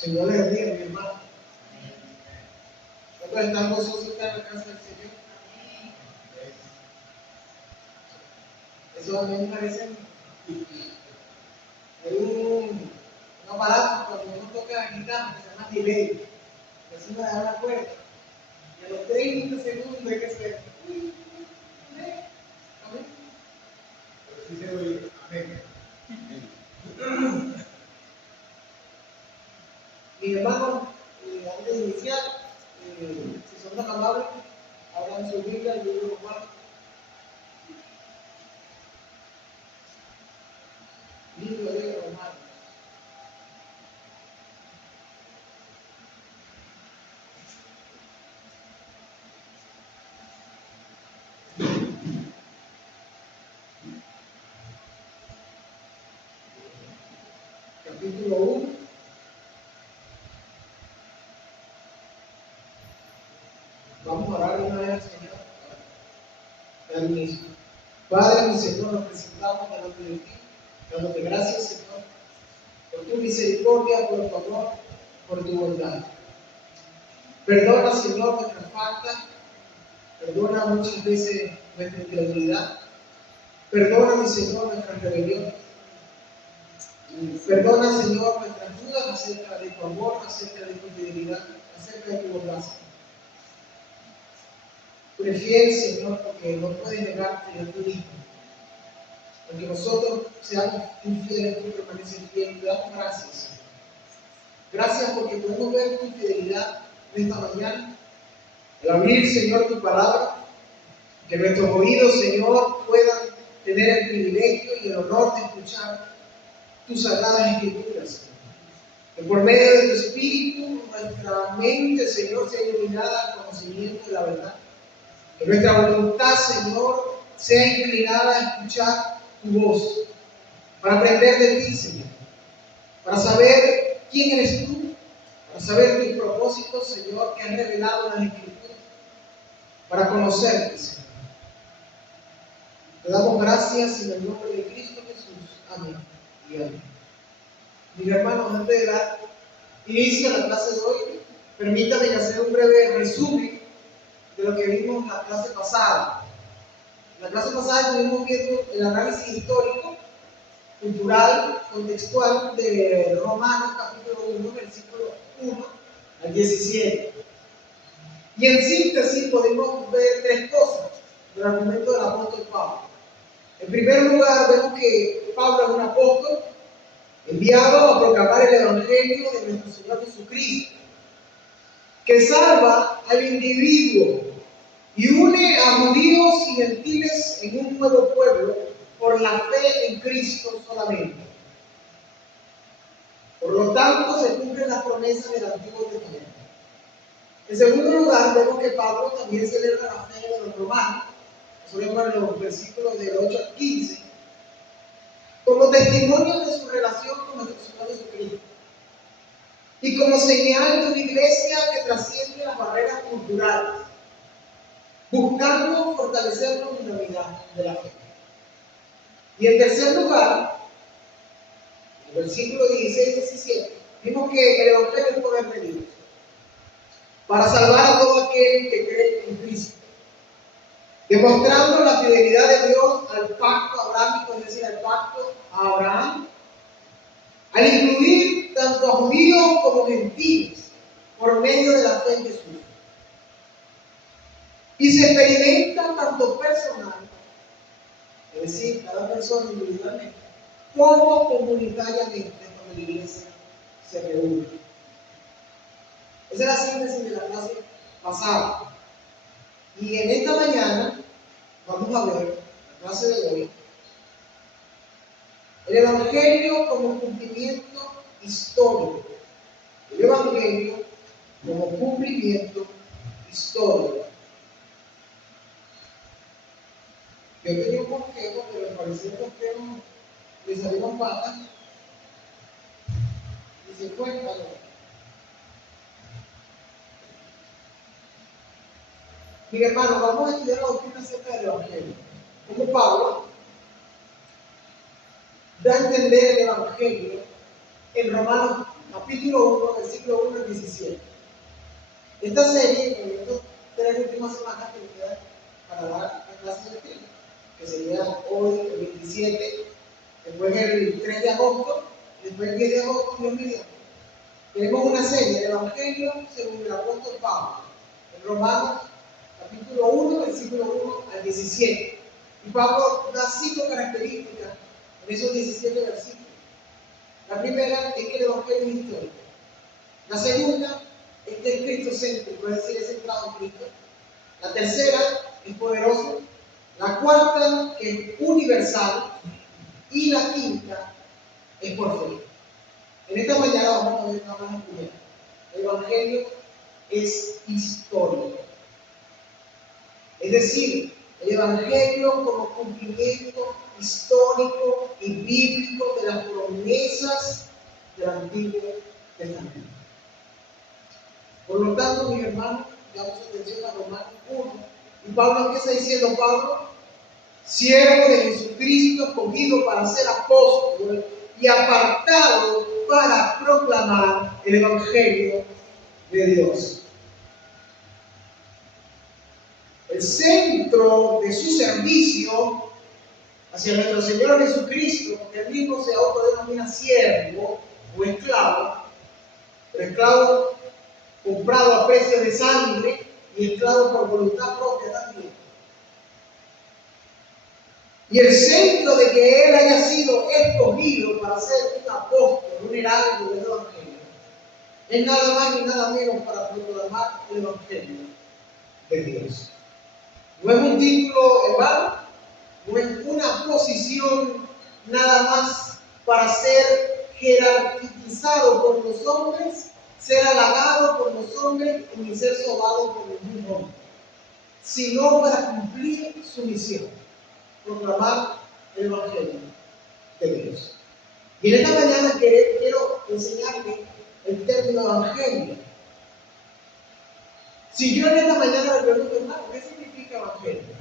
Señor les bendiga, mi hermano. ¿Cuántos están gozosos de estar en la casa del Señor? Eso a mí me parece. Hay un aparato cuando uno toca la guitarra que se llama delay. Eso me da la cuerda. Y a los 30 segundos hay que hacer. Amén. Pero sí se oye. Amén. Mi hermano, antes de iniciar, si son tan amables, abran su Biblia, el libro de Romanos. Libro de Romanos. Capítulo 1. Vamos a orar una vez al Señor. Al inicio. Padre, mi Señor, nos presentamos delante de ti, dándote gracias, Señor, por tu misericordia, por tu amor, por tu bondad. Perdona, Señor, nuestras faltas, perdona muchas veces nuestra incredulidad, perdona, mi Señor, nuestras rebeliones, perdona, Señor, nuestras dudas acerca de tu amor, acerca de tu fidelidad, acerca de tu bondad. Tú eres fiel, Señor, porque no puedes negarte a ti mismo. Aunque nosotros seamos infieles, tú permaneces fiel. Te damos gracias. Gracias porque podemos ver tu fidelidad en esta mañana. Al abrir, Señor, tu palabra, que nuestros oídos, Señor, puedan tener el privilegio y el honor de escuchar tus sagradas escrituras, Señor. Que por medio de tu Espíritu, nuestra mente, Señor, sea iluminada al conocimiento de la verdad. Que nuestra voluntad, Señor, sea inclinada a escuchar tu voz, para aprender de ti, Señor, para saber quién eres tú, para saber tus propósitos, Señor, que has revelado en las Escrituras, para conocerte, Señor. Te damos gracias en el nombre de Cristo Jesús. Amén y amén. Mis hermanos, antes de dar inicio a la clase de hoy, permítanme hacer un breve resumen de lo que vimos en la clase pasada. En la clase pasada estuvimos viendo el análisis histórico, cultural, contextual de Romanos capítulo 1, versículo 1 al 17. Y en síntesis podemos ver tres cosas del argumento del apóstol Pablo. En primer lugar, vemos que Pablo es un apóstol enviado a proclamar el evangelio de nuestro Señor Jesucristo, que salva al individuo y une a judíos y gentiles en un nuevo pueblo por la fe en Cristo solamente. Por lo tanto, se cumplen las promesas del Antiguo Testamento. En segundo lugar, vemos que Pablo también celebra la fe de los romanos, eso vemos en los versículos del 8 al 15, como testimonio de su relación con nuestro Señor Jesucristo y como señal de una iglesia que trasciende las barreras culturales, buscando fortalecernos en la unidad de la fe. Y en tercer lugar, en el versículo 16 y 17, vimos que el Evangelio es poder de Dios para salvar a todo aquel que cree en Cristo, demostrando la fidelidad de Dios al pacto abrámico, es decir, al pacto a Abraham, al incluir tanto a judíos como gentiles por medio de la fe en Jesús. Y se experimenta tanto personal, es decir, cada persona individualmente, como comunitariamente cuando la iglesia se reúne. Esa es la síntesis de la clase pasada. Y en esta mañana vamos a ver, la clase de hoy, el Evangelio como cumplimiento histórico. El Evangelio como cumplimiento histórico. Yo tenía un bosquejo, pero al parecer el bosquejo le salieron patas y se fue el calor. Mi hermano, vamos a estudiar la doctrina acerca del Evangelio. Como Pablo da a entender el Evangelio en Romanos capítulo 1, versículo 1 al 17. Esta serie, en estas 3 últimas semanas que me quedan para dar la clase de Cristo, que sería hoy el 27, después el 3 de agosto, después el 10 de agosto, Dios mediante. Tenemos una serie de Evangelio según el apóstol Pablo, en Romanos, capítulo 1, versículo 1 al 17. Y Pablo da 5 características en esos 17 versículos. La primera es que el Evangelio es histórico. La segunda es que es cristocéntrico, es decir, es centrado en Cristo. La tercera es poderoso. La cuarta que es universal. Y la quinta es por fe. En esta mañana vamos a ver nada más la primera. El Evangelio es histórico. Es decir, el Evangelio como cumplimiento histórico y bíblico de las promesas del Antiguo Testamento. Por lo tanto, mis hermanos, damos atención a Romanos 1. Y Pablo empieza diciendo: Pablo, siervo de Jesucristo, escogido para ser apóstol y apartado para proclamar el Evangelio de Dios. El centro de su servicio hacia nuestro Señor Jesucristo, porque él mismo se autodenomina siervo o esclavo, pero esclavo comprado a precio de sangre y esclavo por voluntad propia también. Y el centro de que él haya sido escogido para ser un apóstol, un heraldo del Evangelio, es nada más y nada menos para proclamar el Evangelio de Dios. No es un título en vano, no es una posición nada más para ser jerarquizado por los hombres, ser halagado por los hombres y ser sobado por los mismos hombres, sino para cumplir su misión: proclamar el Evangelio de Dios. Y en esta mañana quiero enseñarle el término Evangelio. Si yo en esta mañana le pregunto, hermano, ¿qué significa Evangelio?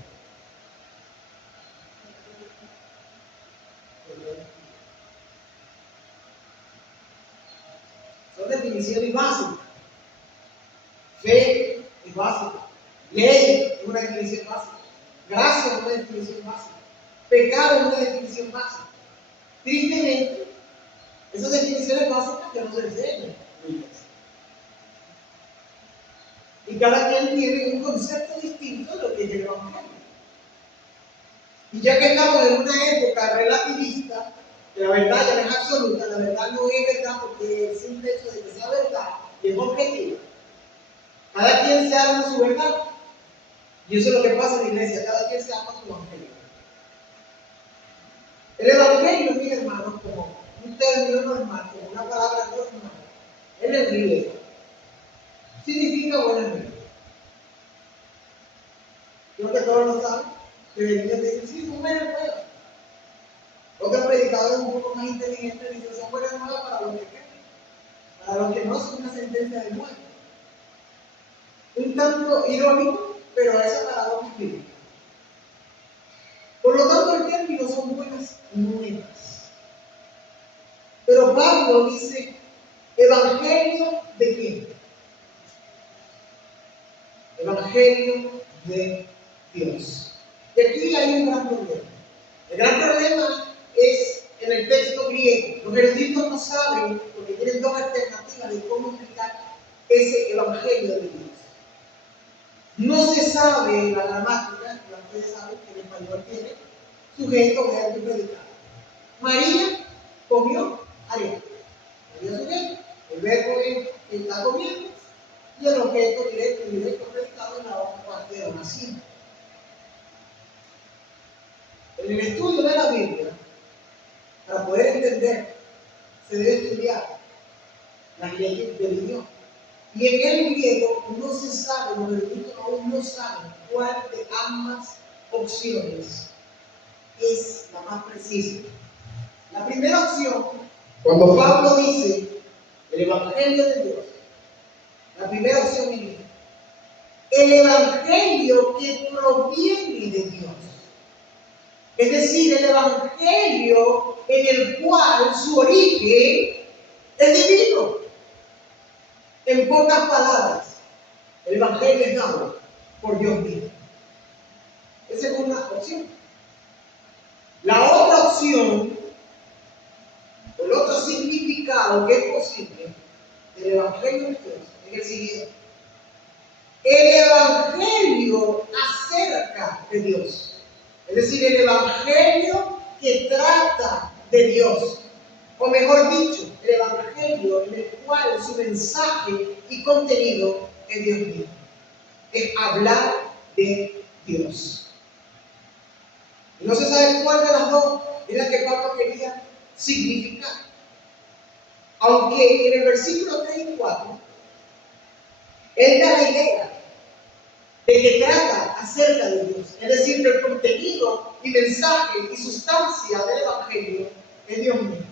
Son definiciones básicas. Fe es básica. Ley es una definición básica. Gracia es una definición básica. Pecado es una definición básica. Tristemente, esas definiciones básicas que no se enseñan. Y cada quien tiene un concepto distinto de lo que es el Evangelio. Y ya que estamos en una época relativista, que la verdad ya no es absoluta, la verdad no es verdad porque el simple hecho de que sea verdad es objetivo. Cada quien se arma su verdad. Y eso es lo que pasa en la iglesia, cada quien se arma su evangelio. El evangelio, mis hermanos, como un término normal, como una palabra normal, en el griego, significa buena nueva. Creo que todos lo saben, que el niño dice, sí, son buenas nuevas. Otros predicadores un poco más inteligentes dicen, son buenas nuevas para los que creen, para los que no son una sentencia de muerte. Un tanto irónico, pero esa palabra es bíblica. Por lo tanto, el término son buenas nuevas. Pero Pablo dice, ¿evangelio de qué? Evangelio de Dios. Y aquí hay un gran problema. El gran problema es en el texto griego. Los eruditos no saben, porque tienen dos alternativas de cómo explicar ese evangelio de Dios. No se sabe la gramática, ya ustedes saben que en español tiene sujeto, verbo y predicado. María comió arena. María sujeto, el verbo es que está comiendo y el objeto directo predicado en la otra parte de la oración. En el estudio de la Biblia, para poder entender, se debe estudiar las leyes del idioma. Y en el griego no se sabe, los eruditos aún no saben cuál de ambas opciones es la más precisa. La primera opción, cuando Pablo dice el Evangelio de Dios, la primera opción es el Evangelio que proviene de Dios. Es decir, el Evangelio en el cual su origen es divino. En pocas palabras, el Evangelio es dado por Dios mismo. Esa es una opción. La otra opción, o el otro significado que es posible del Evangelio de Dios es el siguiente. El Evangelio acerca de Dios. Es decir, el Evangelio que trata de Dios. O mejor dicho, el Evangelio en el cual su mensaje y contenido es Dios mismo. Es hablar de Dios. Y no se sabe cuál de las dos es la que Pablo quería significar. Aunque en el versículo 3 y 4, él da la idea de que trata acerca de Dios. Es decir, que el contenido y mensaje y sustancia del Evangelio es Dios mismo.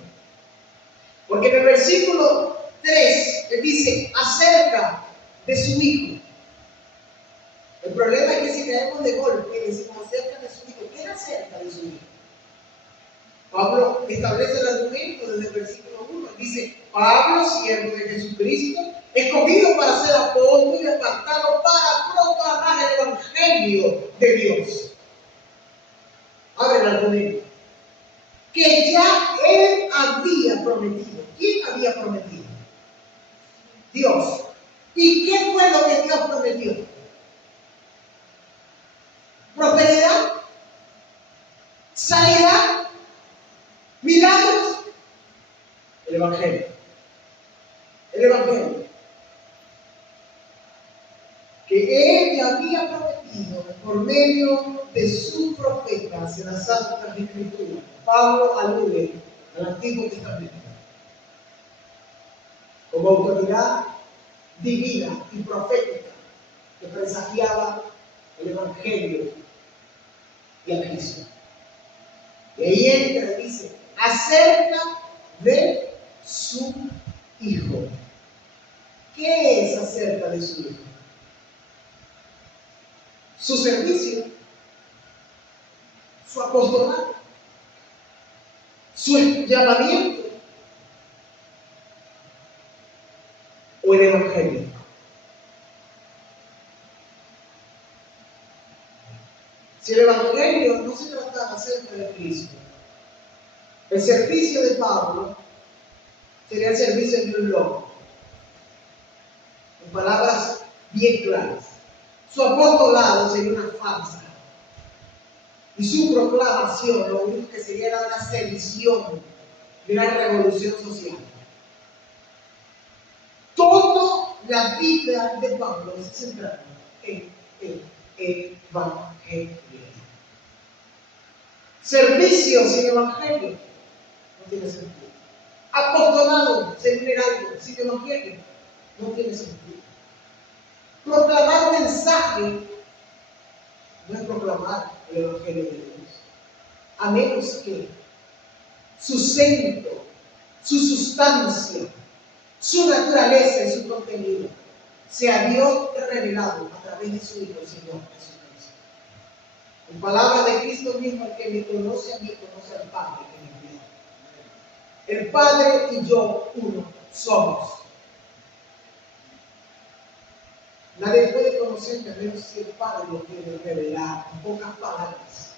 Porque en el versículo 3 él dice acerca de su Hijo. El problema es que si caemos de golpe y decimos acerca de su Hijo, ¿qué es acerca de su Hijo? Pablo establece el argumento desde el versículo 1. Dice, Pablo, siervo de Jesucristo, escogido para ser apóstol y apartado para proclamar el Evangelio de Dios. Abre el argumento. Que ya él había prometido. ¿Quién había prometido? Dios. ¿Y qué fue lo que Dios prometió? Prosperidad, sanidad, milagros. El Evangelio. El Evangelio. Que él había prometido por medio de sus profetas en las Santas Escrituras. Pablo alude al Antiguo Testamento como autoridad divina y profética que presagiaba el Evangelio y a Cristo. Y ahí entra y dice, acerca de su Hijo. ¿Qué es acerca de su Hijo? Su servicio, su apostolado, su llamamiento o el Evangelio. Si el Evangelio no se trataba acerca de Cristo, el servicio de Pablo sería el servicio de un loco. En palabras bien claras. Su apostolado sería una farsa. Y su proclamación lo único que sería era una sedición de una revolución social. Toda la vida de Pablo se centraba en el Evangelio. Servicio sin Evangelio no tiene sentido. Apostolado sin liderazgo sin Evangelio no tiene sentido. Proclamar mensaje no es proclamar el Evangelio de Dios. A menos que su centro, su sustancia, su naturaleza y su contenido sea Dios revelado a través de su Hijo, el Señor Jesucristo. En palabras de Cristo mismo, el que me conoce a mí, conoce al Padre que me envió. El Padre y yo, uno somos. Nadie puede conocerme a menos si el Padre lo quiere revelar, en pocas palabras.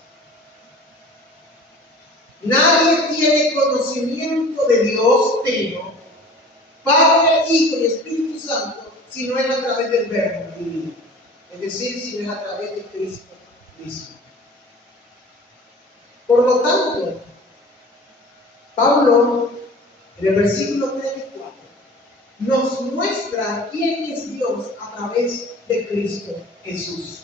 Nadie tiene conocimiento de Dios Trino, Padre, Hijo y Espíritu Santo, si no es a través del Verbo divino. Es decir, si no es a través de Cristo mismo. Por lo tanto, Pablo, en el versículo 3 y 4, nos muestra quién es Dios a través de Cristo Jesús.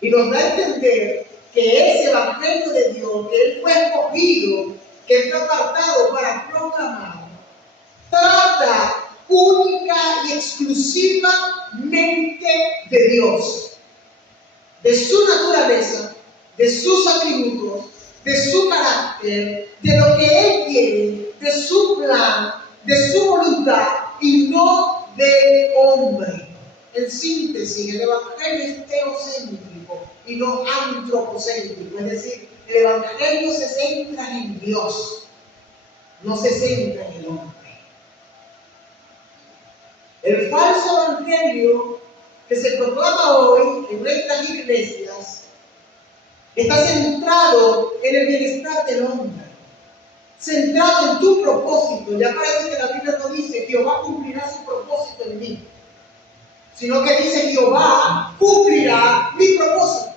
Y nos da a entender que ese Evangelio de Dios, que Él fue escogido, que Él fue apartado para proclamar, trata única y exclusivamente de Dios, de su naturaleza, de sus atributos, de su carácter, de lo que Él quiere, de su plan, de su voluntad y no del hombre. En síntesis, el Evangelio es teocéntrico y no antropocéntrico, es decir, el Evangelio se centra en Dios, no se centra en el hombre. El falso evangelio que se proclama hoy en nuestras iglesias está centrado en el bienestar del hombre, centrado en tu propósito. Ya parece que la Biblia no dice Jehová cumplirá su propósito en mí, sino que dice Jehová cumplirá mi propósito,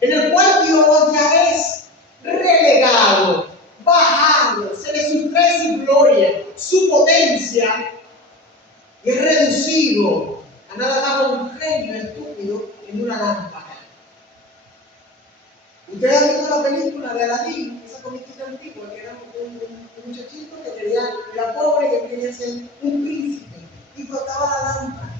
en el cual Dios ya es relegado, bajado, se le sustrae su gloria, su potencia, y es reducido a nada más un genio estúpido en una lámpara. Ustedes han visto la película de Aladín, esa comiquita antigua, que era un muchachito que era pobre y que quería ser un príncipe, y frotaba la lámpara.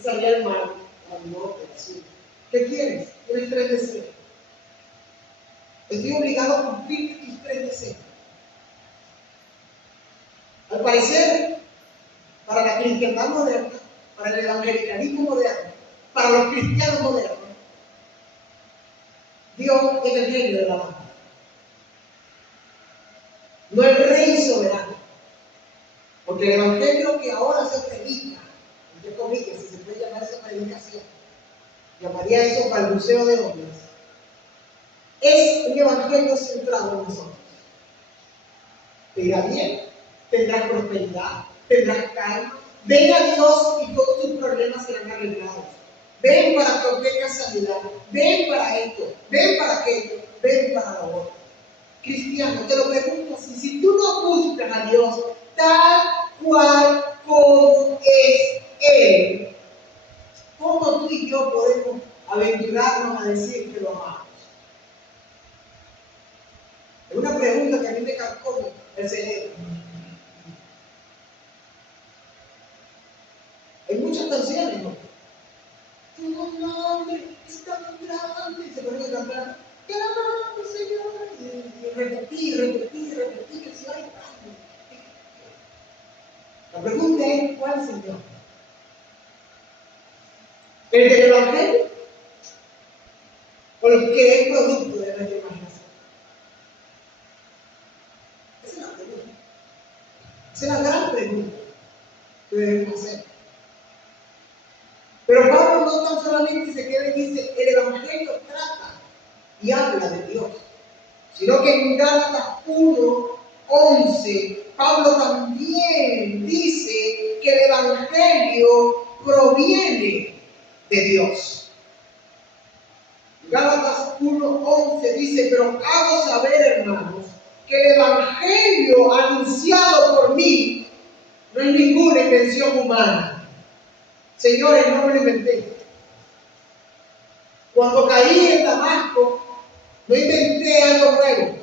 Y salía el mar, al norte, al sur. ¿Qué quieres? Tienes 3 deseos. Estoy obligado a cumplir tus 3 deseos. Al parecer, para la cristiandad moderna, para el evangelicalismo moderno, para los cristianos modernos, Dios es el genio de la lámpara, no el rey soberano. Porque el evangelio que ahora se predica, entre comillas, si se puede llamar esa predicación, llamaría eso balbuceo de hombres, es un evangelio centrado en nosotros. Te irá bien, tendrás prosperidad, tendrás calma. Ven a Dios y todos tus problemas serán arreglados. Ven para que obtengas sanidad. Ven para esto. Ven para aquello. Ven para lo otro. Cristiano, te lo pregunto así: si tú no buscas a Dios tal cual como es Él, ¿cómo tú y yo podemos aventurarnos a decir que lo amamos? Es una pregunta que a mí me carcome el cerebro. Hay muchas canciones, ¿no? Tu nombre es tan grande, y se ponen a cantar, te amamos, Señor, y repetir, que se vaya grande. La pregunta es: ¿cuál Señor? ¿El del Evangelio o el que es producto de nuestra imaginación? Esa es la pregunta. Esa es la gran pregunta que debemos hacer. Pero Pablo no tan solamente se queda y dice: el Evangelio trata y habla de Dios, sino que en Gálatas 1:11 Pablo también dice que el Evangelio proviene de Dios. Gálatas 1:11 dice: pero hago saber, hermanos, que el Evangelio anunciado por mí no es ninguna invención humana. Señores, no me lo inventé. Cuando caí en Damasco, no inventé algo nuevo.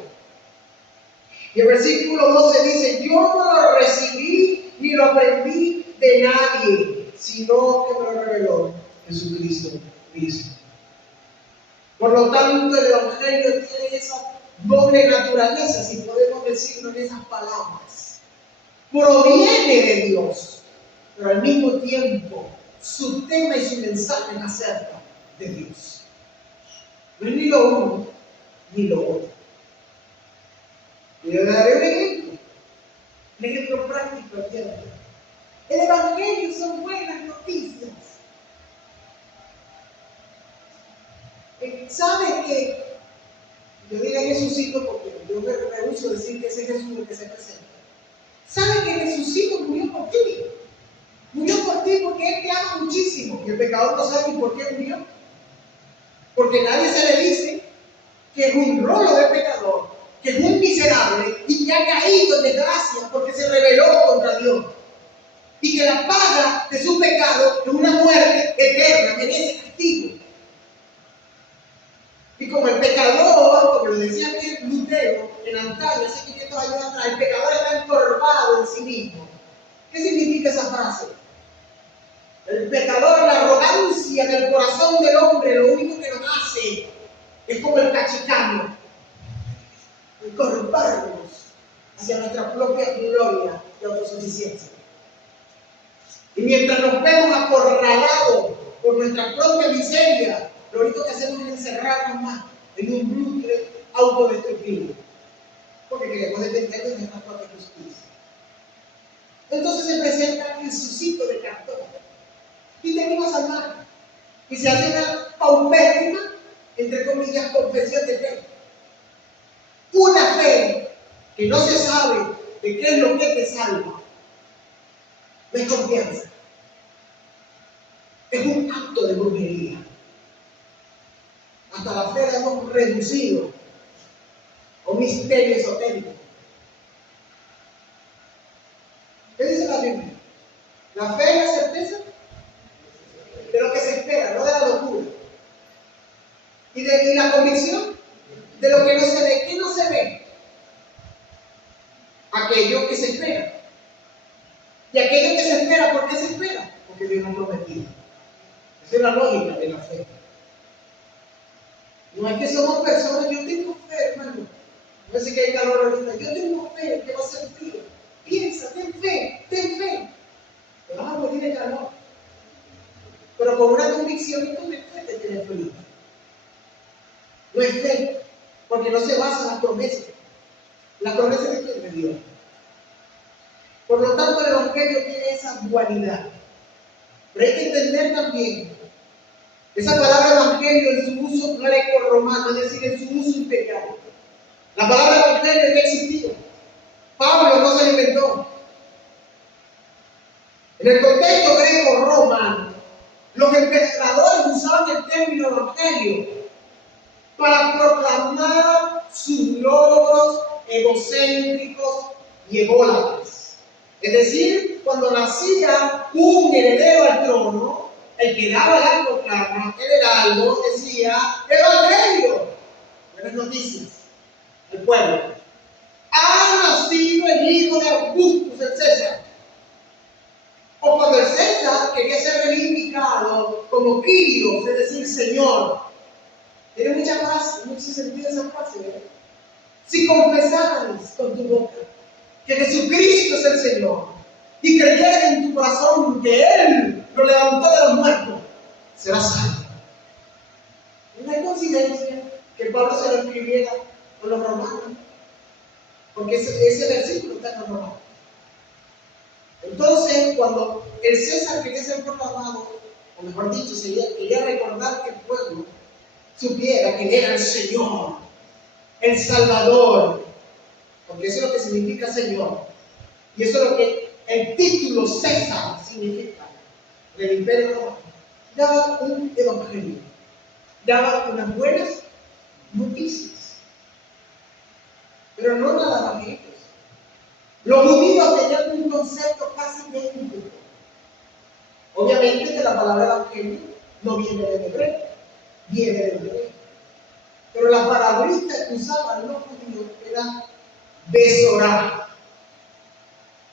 Y el versículo 12 dice: yo no lo recibí ni lo aprendí de nadie, sino que me lo reveló Jesucristo mismo. Por lo tanto, el Evangelio tiene esa doble naturaleza, si podemos decirlo en esas palabras. Proviene de Dios, pero al mismo tiempo su tema y su mensaje es acerca de Dios. No es ni lo uno ni lo otro. Y le daré un ejemplo práctico aquí. El Evangelio son buenas noticias. ¿Sabe que? Yo diré Jesucito porque yo me rehuso a decir que ese es Jesús el que se presenta. ¿Sabe que Jesucito murió por ti? Murió por ti porque Él te ama muchísimo. Y el pecador no sabe ni por qué murió. Porque nadie se le dice que es un rolo de pecador, que es un miserable y que ha caído en desgracia porque se rebeló contra Dios. Y que la paga de su pecado es una muerte eterna, merece castigo. Y como el pecador, como lo decía Lutero en antaño, hace 500 años atrás, el pecador está encorvado en sí mismo. ¿Qué significa esa frase? El pecador, la arrogancia del corazón del hombre, lo único que nos hace es como el cachicano, encorvarnos hacia nuestra propia gloria y autosuficiencia. Y mientras nos vemos acorralados por nuestra propia miseria, lo único que hacemos es encerrarnos más en un bucle autodestructivo, porque queremos depender de nuestra propia justicia. Entonces se presenta Jesucito de cartón. Y tenemos al mar. Y se hace una paupérrima, entre comillas, confesión de fe. Una fe que no se sabe de qué es lo que te salva. No es confianza. Es un acto de brujería. Hasta la fe la hemos reducido a un misterio esotérico. ¿Qué dice la Biblia? La fe es la certeza de lo que se espera, no de la locura. Y la convicción de lo que no se ve. ¿Qué no se ve? Aquello que se espera. Y aquello que se espera, ¿por qué se espera? Porque Dios nos prometido. Esa es la lógica de la fe. No es que somos personas, yo tengo fe, hermano. No sé que hay calor ahorita. Yo tengo fe, que va a ser frío. Piensa, ten fe, ten fe. Te vas a morir de calor. Pero con una convicción y con fe te tienes frío. No es fe, porque no se basa en las promesas. Las promesas de quién? De Dios. Por lo tanto, el Evangelio tiene esa dualidad. Pero hay que entender también esa palabra Evangelio en su uso greco-romano, es decir, en su uso imperial. La palabra Evangelio no ha existido. Pablo no se la inventó. En el contexto greco-romano, los emperadores usaban el término Evangelio para proclamar sus logros egocéntricos y ególatras. Es decir, cuando nacía un heredero al trono, el que daba la proclama, el heraldo, decía: Evangelio, buenas noticias al pueblo. Ha nacido el hijo de Augustus, el César. O cuando el César quería ser reivindicado como Kyrios, es decir, Señor. Tiene mucha frase, mucho sentido esa frase, ¿verdad? Si confesaras con tu boca que Jesucristo es el Señor y creyeras en tu corazón que Él lo levantó de los muertos, serás salvo. No hay coincidencia que Pablo se lo escribiera con los romanos, porque ese versículo está en los romanos. Entonces, cuando el César quería ser proclamado, o mejor dicho, quería recordar que el pueblo supiera que Él era el Señor, el Salvador, porque eso es lo que significa Señor, y eso es lo que el título César significa del Imperio Romano. Daba un evangelio, daba unas buenas noticias, pero no nada más que eso. Los judíos tenían un concepto casi idéntico. Obviamente que la palabra evangelio no viene del hebreo, viene del hebreo. Pero la palabrita que usaban los judíos era besorá.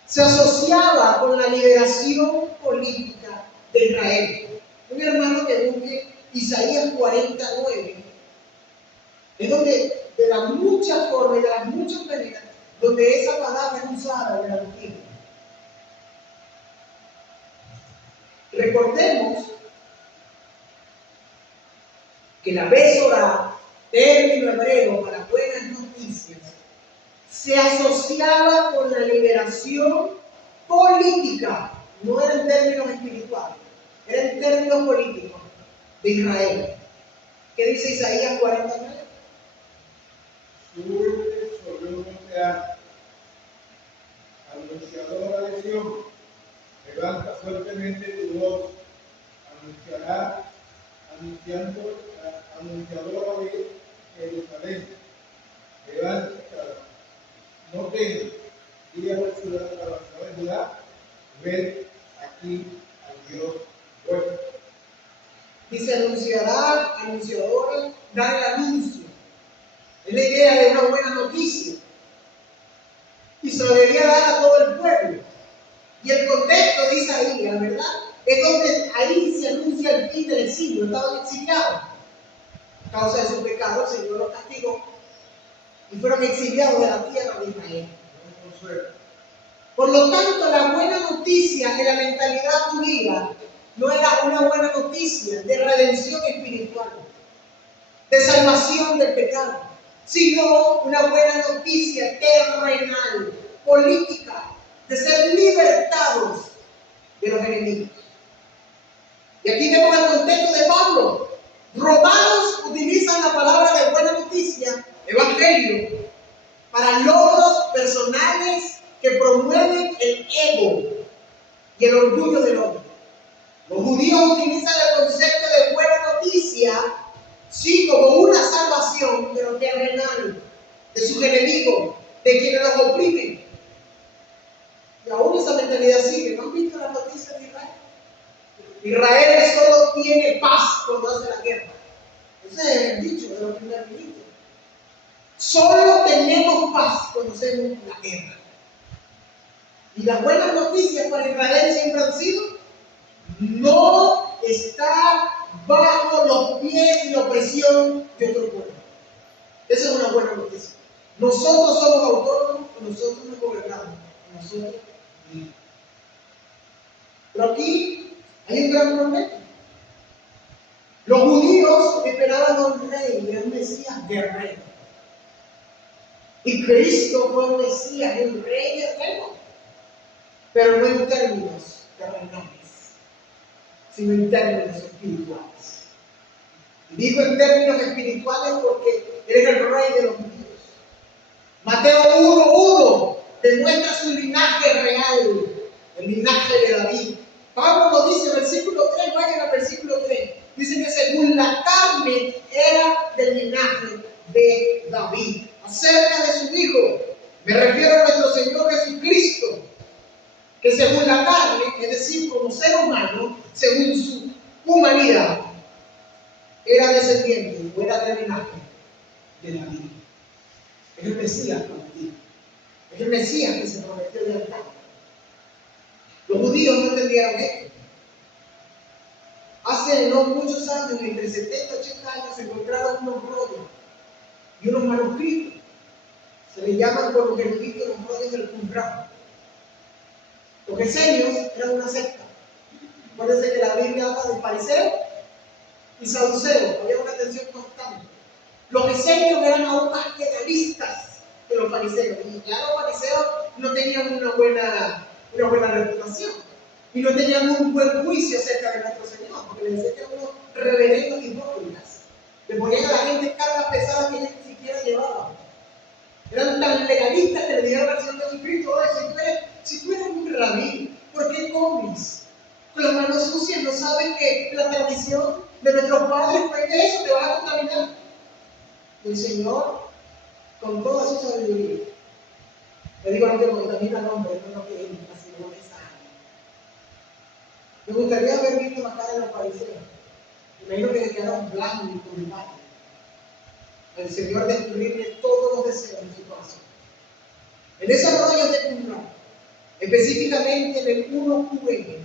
Se asociaba con la liberación política de Israel. Un hermano que busque Isaías 49, es donde de las muchas formas y de las muchas maneras donde esa palabra es usada en el Antiguo. Recordemos que la Besorá, término hebreo para buenas noticias, se asociaba con la liberación política, no eran términos espirituales, eran términos políticos de Israel. ¿Qué dice Isaías 49? Sube sobre un monte alto, anunciadora de Sion, levanta fuertemente tu voz, anunciadora de Jerusalén, levanta, no temas, di a la ciudad de Judá, ved aquí al Dios vuestro. Dice anunciará, anunciadora, dar el anuncio. Es la idea de una buena noticia. Y se lo debía dar a todo el pueblo. Y el contexto de Isaías, ¿verdad? Es donde ahí se anuncia el fin del exilio. Estaban exiliados. A causa de su pecado, el Señor los castigó. Y fueron exiliados de la tierra de Israel. Por lo tanto, la buena noticia en la mentalidad judía no era una buena noticia de redención espiritual, de salvación del pecado, sino una buena noticia terrenal, política, de ser libertados de los enemigos. Y aquí vemos el contexto de Pablo. Romanos utilizan la palabra de buena noticia, evangelio, para logros personales que promueven el ego y el orgullo del hombre. Los judíos utilizan el concepto de buena noticia, sí, como una salvación, pero terrenal, de sus enemigos, de quienes los oprimen. Y aún esa mentalidad sigue. ¿No han visto las noticias de Israel? Israel solo tiene paz cuando hace la guerra. Ese es el dicho de los primeros ministros. Solo tenemos paz cuando hacemos la guerra. Y las buenas noticias para Israel siempre han sido no estar bajo los pies y la opresión de otro pueblo. Esa es una buena noticia. Nosotros somos autónomos y nosotros nos gobernamos. Nosotros mismos. Pero aquí hay un gran problema. Los judíos esperaban a un rey, a un Mesías guerrero. Y Cristo fue un Mesías, un rey guerrero. Pero no en términos terrenales, sino en términos espirituales. Y digo en términos espirituales porque Él es el rey de los judíos. Mateo 1:1 demuestra su linaje real, el linaje de David. Pablo lo dice en el versículo 3, vayan al versículo 3. Dice que según la carne era del linaje de David. Acerca de su hijo, me refiero a nuestro Señor Jesucristo, que según la carne, es decir, como ser humano, según su humanidad, era descendiente o era del linaje de David. Es el Mesías prometido. Es el Mesías que se prometió de antaño. Los judíos no entendieron esto. Hace no muchos años, entre 70 y 80 años, se encontraron unos rollos y unos manuscritos. Se les llaman por los eruditos los rollos del Qumran. Los esenios eran una secta. Acuérdense que la Biblia habla de fariseos y saduceos. Había una tensión constante. Los esenios eran aún más legalistas que los fariseos. Y ya los fariseos no tenían una buena reputación. Y no tenían un buen juicio acerca de nuestro Señor. Porque les decían que unos reverendos hipócritas. Le ponían a la gente cargas pesadas que ellos ni siquiera llevaban. Eran tan legalistas que le dijeron al Señor Jesucristo: si tú eres un rabí, ¿por qué comes con las manos sucias? ¿No sabes que la tradición de nuestros padres fue que eso te va a contaminar? Y el Señor, con toda su sabiduría, le digo: no te contamina al hombre, no lo que entra, sino lo que sale. Me gustaría haber visto la cara de los fariseos. Me imagino que se quedaron blancos y mal. El Señor descubrirle todos los deseos de su corazón. En esos rollos de Qumran, específicamente en el 1:9,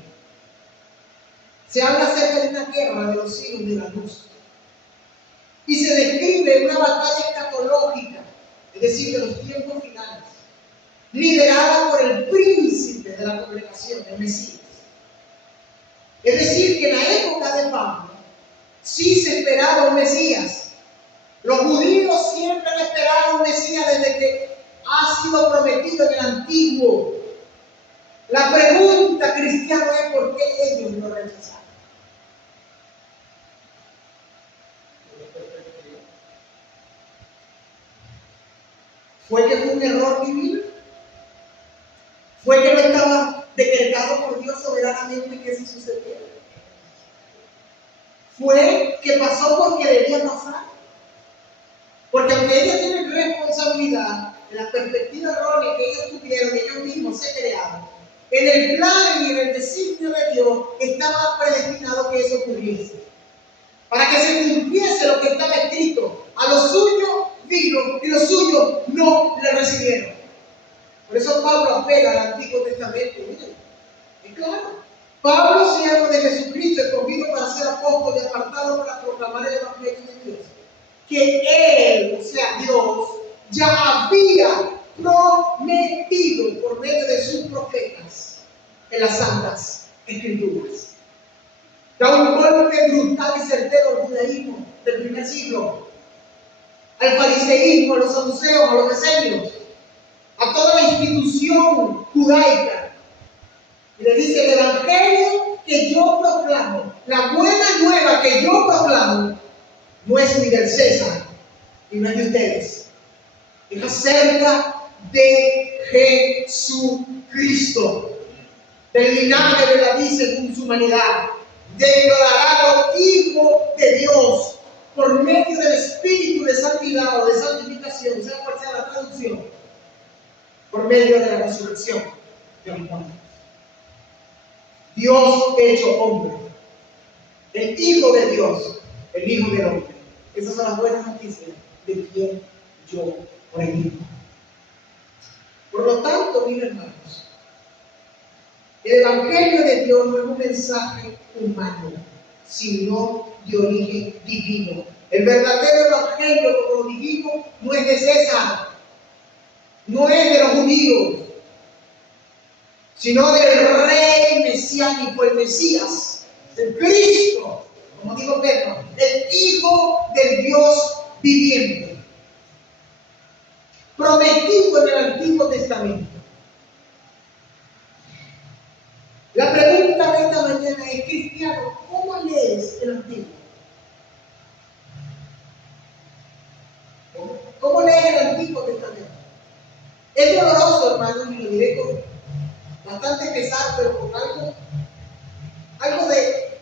se habla acerca de una guerra de los hijos de la luz. Y se describe una batalla escatológica, es decir, de los tiempos finales, liderada por el príncipe de la congregación, el Mesías. Es decir, que en la época de Pablo sí se esperaba un Mesías. Los judíos siempre han esperado un Mesías desde que ha sido prometido en el Antiguo. La pregunta cristiana es: ¿por qué ellos lo rechazaron? ¿Fue que fue un error divino? ¿Fue que no estaba decretado por Dios soberanamente que eso sucediera? ¿Fue que pasó porque debía pasar? Porque aunque ellos tienen responsabilidad en la perspectiva errónea que ellos tuvieron, ellos mismos se crearon, en el plan y en el designio de Dios estaba predestinado que eso ocurriese. Para que se cumpliese lo que estaba escrito: a los suyos vino y los suyos no le recibieron. Por eso Pablo apela al Antiguo Testamento. Miren, es claro. Pablo, siervo de Jesucristo, escogido para ser apóstol y apartado para proclamar el evangelio de Dios, que Él, o sea Dios, ya había prometido por medio de sus profetas en las Santas Escrituras. Da un golpe brutal y certero al judaísmo del primer siglo, al fariseísmo, a los saduceos, a los esenios, a toda la institución judaica Él dice, el evangelio que yo proclamo, la buena nueva que yo proclamo, no es ni del César, y no es de ustedes. Es acerca de Jesucristo, del linaje de David según su humanidad, declarado Hijo de Dios, por medio del Espíritu de santidad o de santificación, sea cual sea la traducción, por medio de la resurrección de los muertos. Dios hecho hombre, el Hijo de Dios, el Hijo del hombre. Esas son las buenas noticias de quien yo predico. Por lo tanto, mis hermanos, el Evangelio de Dios no es un mensaje humano, sino de origen divino. El verdadero Evangelio, como dijimos, no es de César, no es de los judíos, sino del Rey mesiánico, el Mesías, el Cristo, como dijo Pedro, el Hijo del Dios viviente, prometido en el Antiguo Testamento. La pregunta de esta mañana es, cristiano, ¿cómo lees el Antiguo? ¿Cómo lees el Antiguo Testamento? Es doloroso, hermano, y lo diré con bastante pesar, pero con algo de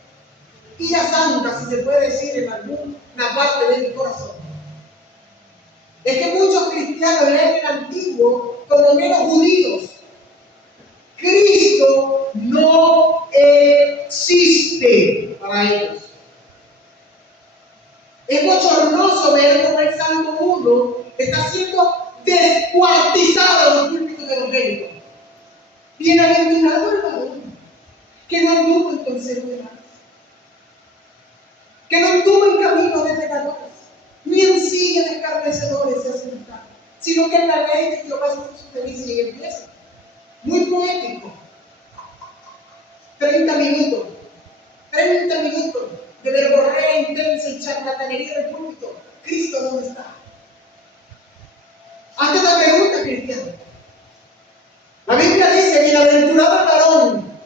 ira santa, si se puede decir, en alguna parte de mi corazón. Es que muchos cristianos leen el Antiguo como menos judíos. Cristo no existe para ellos. Es bochornoso ver cómo el Salmo 1 está siendo descuartizado en los púlpitos evangélicos. Bienaventurado el varón que no anduvo en consejo de malos, que no anduvo en camino de pecadores, ni en silla de escarnecedores se ha sentado, sino que en la ley de Jehová está su delicia. Y empieza muy poético. 30 minutos de verborrea intensa y charlatanería del púlpito. ¿Cristo dónde está? Hazte la pregunta, cristiano. La Biblia dice, bienaventurado el varón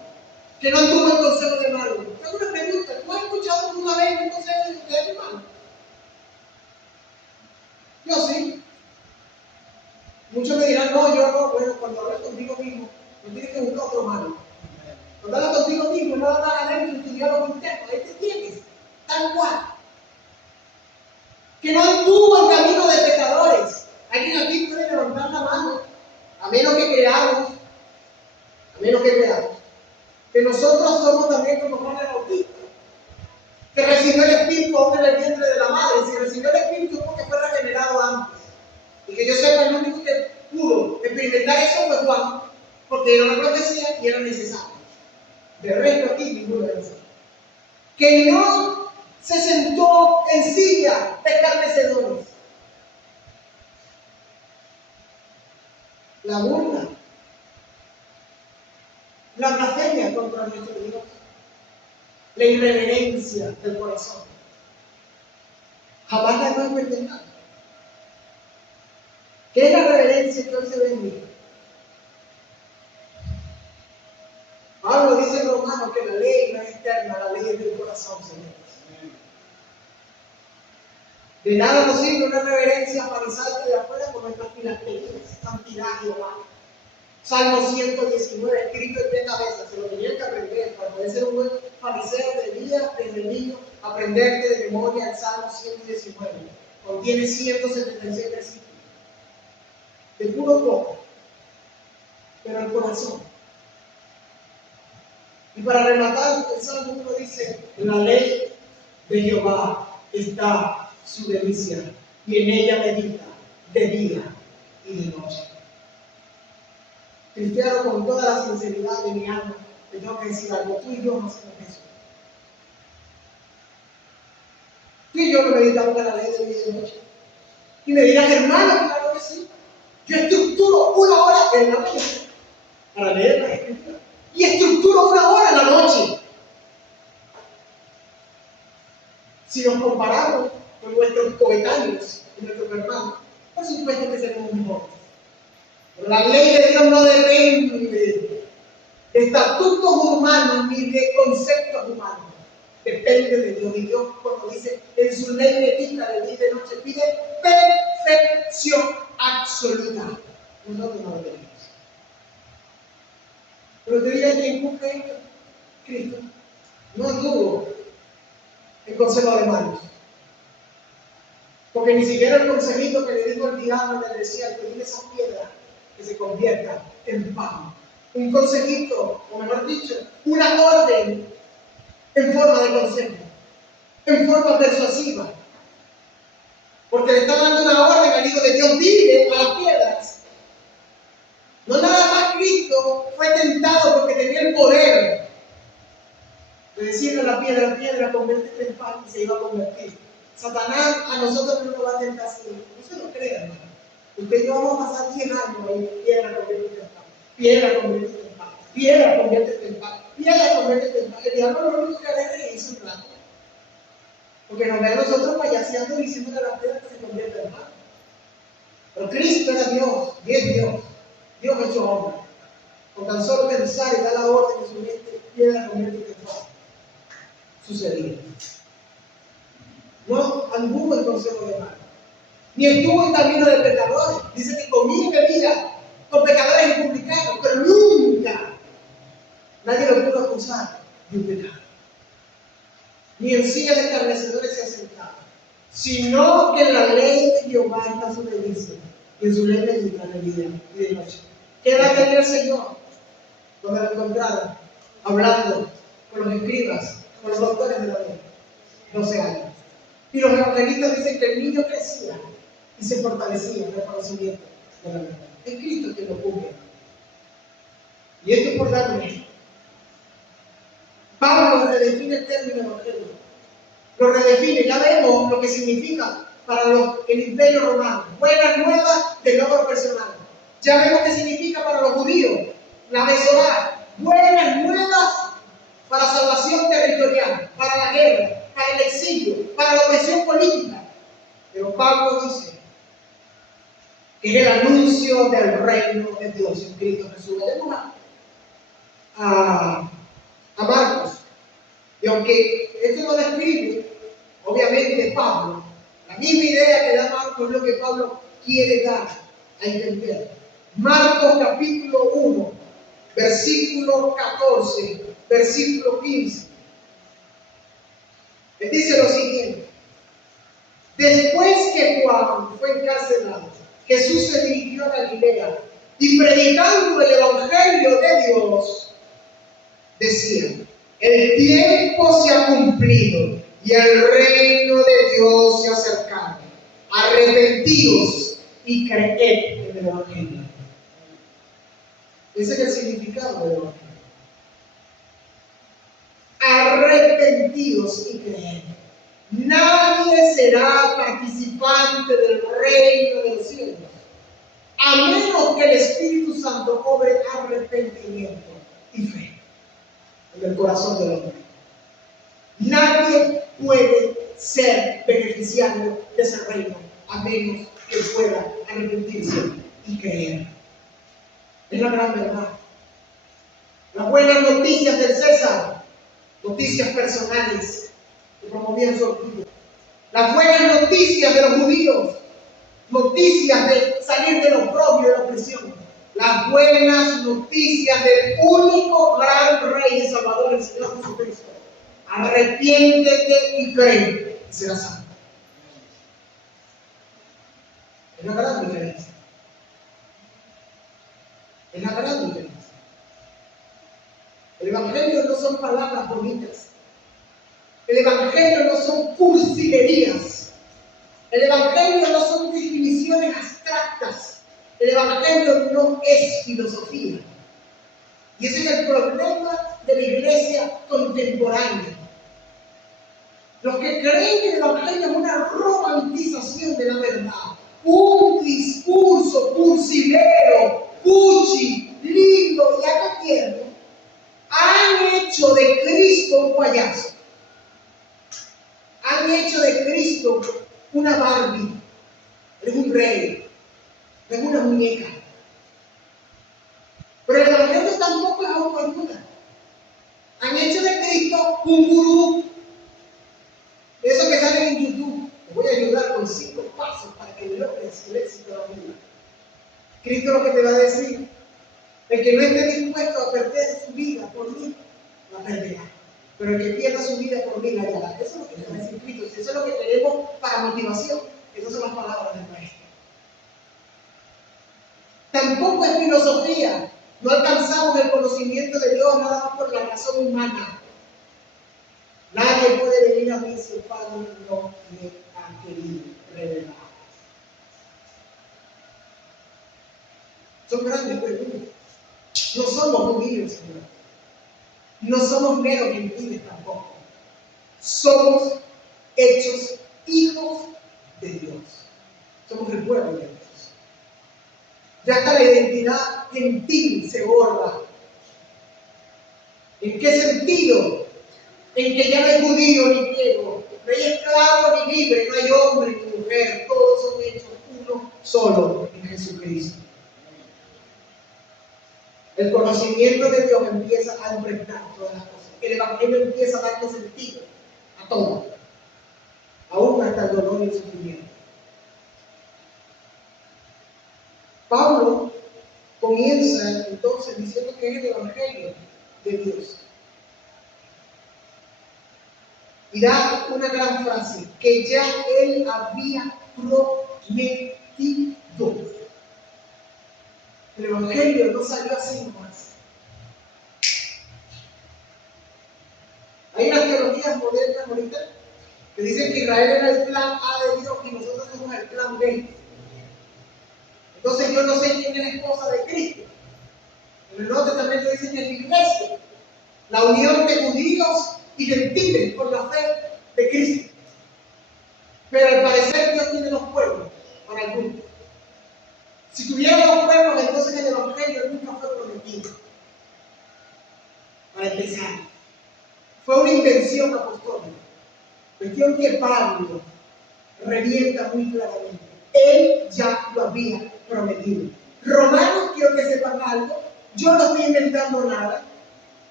que no anduvo en consejo de malos. Tengo una pregunta, ¿tú has escuchado alguna vez un consejo de malo? Yo sí. Muchos me dirán, no, yo no. Bueno, cuando hablas contigo mismo, no tienes que buscar otro malo. Cuando hablas contigo mismo, no hablas adentro en tu diálogo interno. Ahí te tienes, tal cual. Que no anduvo en camino de pecadores. Alguien aquí puede levantar la mano, a menos que creamos, que nosotros somos también como Juan el Bautista, que recibió el Espíritu aún en el vientre de la madre. Si recibió el Espíritu es porque fue regenerado antes. Y que yo sepa, el único que pudo experimentar eso fue Juan, porque era una profecía y era necesario. De resto aquí ninguno de nosotros. Que no se sentó en silla de escarnecedores. La burla, la blasfemia contra nuestro Dios, la irreverencia del corazón. Jamás la hemos experimentado. ¿Qué es la reverencia que hoy se bendiga? Pablo dice en Romanos que la ley no es externa, la ley es del corazón, señores. De nada nos sirve una reverencia farisaica de afuera con nuestras filacterías, santidad Jehová. Salmo 119, escrito en 3 cabezas, se lo tenían que aprender. Para poder ser un buen fariseo debía desde niño aprenderte de memoria el Salmo 119. Contiene 176 versículos. De puro poco, pero el corazón. Y para rematar, el Salmo 1 dice, en la ley de Jehová está su delicia, y en ella medita de día y de noche. Cristiano, con toda la sinceridad de mi alma, te tengo que decir algo, tú y yo no hacemos eso. Tú y yo no meditamos de la ley de día y de noche. Y me dirás, hermano, claro que sí. Yo estructuro 1 hora en la mañana para leer la Escritura. Y estructuro 1 hora en la noche. Si nos comparamos con nuestros coetáneos y nuestros hermanos, por supuesto que seremos mejores. Pero la ley de Dios no depende de estatutos humanos ni de conceptos humanos. Depende de Dios. Y Dios, cuando dice en su ley medita de día y de noche, pide perfección absoluta. Nosotros no lo tenemos. Pero te diré que busca esto, Cristo no anduvo en consejo de manos. Porque ni siquiera el consejito que le dijo el diablo en el desierto, dile esa piedra que se convierta en pan. Un consejito, o mejor dicho, una orden en forma de consejo, en forma persuasiva. Porque le está dando una orden al Hijo de Dios, dile a las piedras. No nada más Cristo fue tentado porque tenía el poder de decirle a la piedra, conviértete en pan, y se iba a convertir. Satanás a nosotros no nos va a tentar así. No se lo crean, hermano. Usted y yo vamos a pasar 100 años ahí, piedra, conviértete en pan. Piedra, conviértete en pan. Piedra, conviértete en pan. Piedra, conviértete en pan. El diablo lo único que hará es reírse un rato. Porque nos ve a nosotros payaseando y diciéndole a la piedra que se convierta en pan. Pero Cristo era Dios, y es Dios. Dios hecho hombre. Con tan solo pensar y dar la orden de su mente, piedra, conviértete en pan. Sucedía. No anduvo en consejo de mal, ni estuvo en camino de pecadores. Dice que comía y bebía con pecadores y publicanos, pero nunca nadie lo pudo acusar de un pecado. Ni en silla de escarnecedores se ha sentado, sino que en la ley de Jehová está su delicia, y en su ley medita de día y de noche. ¿Qué edad tenía el Señor cuando lo encontraron? Hablando con los escribas, con los doctores de la ley. 12 años. Y los evangelistas dicen que el niño crecía y se fortalecía en el conocimiento de la verdad. Es Cristo quien lo cumple. Y esto es por darle. Pablo redefine el término evangelio. Lo redefine. Ya vemos lo que significa para el imperio romano. Buenas nuevas de logro personal. Ya vemos qué significa para los judíos. La Mesorá. Buenas nuevas para salvación territorial, para la guerra, para el exilio, para la opresión política. Pero Pablo dice que es el anuncio del reino de Dios en Cristo Jesús. Vamos a Marcos. Y aunque esto lo describe, obviamente Pablo, la misma idea que da Marcos es lo que Pablo quiere dar a entender. Marcos capítulo 1, versículo 14, versículo 15. Él dice lo siguiente: después que Juan fue encarcelado, Jesús se dirigió a Galilea y predicando el evangelio de Dios, decía: el tiempo se ha cumplido y el reino de Dios se ha acercado. Arrepentidos y creed en el evangelio. Ese es el significado del evangelio. Arrepentidos y creed. Nadie será participante del reino de los cielos a menos que el Espíritu Santo obre arrepentimiento y fe en el corazón del hombre. Nadie puede ser beneficiario de ese reino a menos que pueda arrepentirse y creer. Es la gran verdad. Las buenas noticias del César, noticias personales que promovían su orgullo. Las buenas noticias de los judíos, noticias de salir del oprobio y de la opresión. Las buenas noticias del único gran Rey y Salvador, el Señor Jesucristo. Arrepiéntete y cree y serás salvo. Es la gran diferencia. Es la gran diferencia. El Evangelio no son palabras bonitas. El Evangelio no son cursilerías. El Evangelio no son definiciones abstractas. El Evangelio no es filosofía. Y ese es el problema de la iglesia contemporánea. Los que creen que el Evangelio es una romantización de la verdad, un discurso cursilero, cuchi, lindo y hasta tierno, han hecho de Cristo un payaso. Han hecho de Cristo una Barbie. Es un rey. Es una muñeca. Pero el Evangelio está tampoco es autoayuda. Han hecho de Cristo un gurú. Eso que sale en YouTube. Te voy a ayudar con 5 pasos para que logres el éxito de la vida. Cristo lo que te va a decir: el que no esté dispuesto a perder su vida por mí, la perderá. Pero el que pierda su vida por mí, la hallará. Eso es lo que te va a decir Cristo. Si eso es lo que queremos para motivación, esas son las palabras del Maestro. Tampoco es filosofía. No alcanzamos el conocimiento de Dios nada más por la razón humana. Nadie puede venir a mí si el Padre no me ha querido revelar. Son grandes preguntas. No somos judíos, Señor. No somos meros gentiles tampoco. Somos hechos hijos de Dios. Somos el pueblo de Dios. Ya hasta la identidad gentil se borra. ¿En qué sentido? En que ya no hay judío ni griego, no hay esclavo ni libre, no hay hombre ni mujer, todos son hechos uno solo en Jesucristo. El conocimiento de Dios empieza a impregnar todas las cosas. El Evangelio empieza a darle sentido a todo, aún hasta el dolor y el sufrimiento. Pablo comienza entonces diciendo que es el Evangelio de Dios. Y da una gran frase, que ya él había prometido. El Evangelio no salió así nomás. Hay unas teologías modernas ahorita que dicen que Israel era el plan A de Dios y nosotros somos el plan B. Entonces yo no sé quién es la esposa de Cristo. En el Nuevo Testamento dice que es la iglesia, la unión de judíos y gentiles por la fe de Cristo. Pero al parecer Dios tiene los pueblos para algunos. Si tuviera los pueblos, entonces el Evangelio nunca fue prometido. Para empezar, fue una invención apostólica. Cuestión que Pablo revienta muy claramente. Él ya lo había prometido. Romanos, quiero que sepan algo. Yo no estoy inventando nada.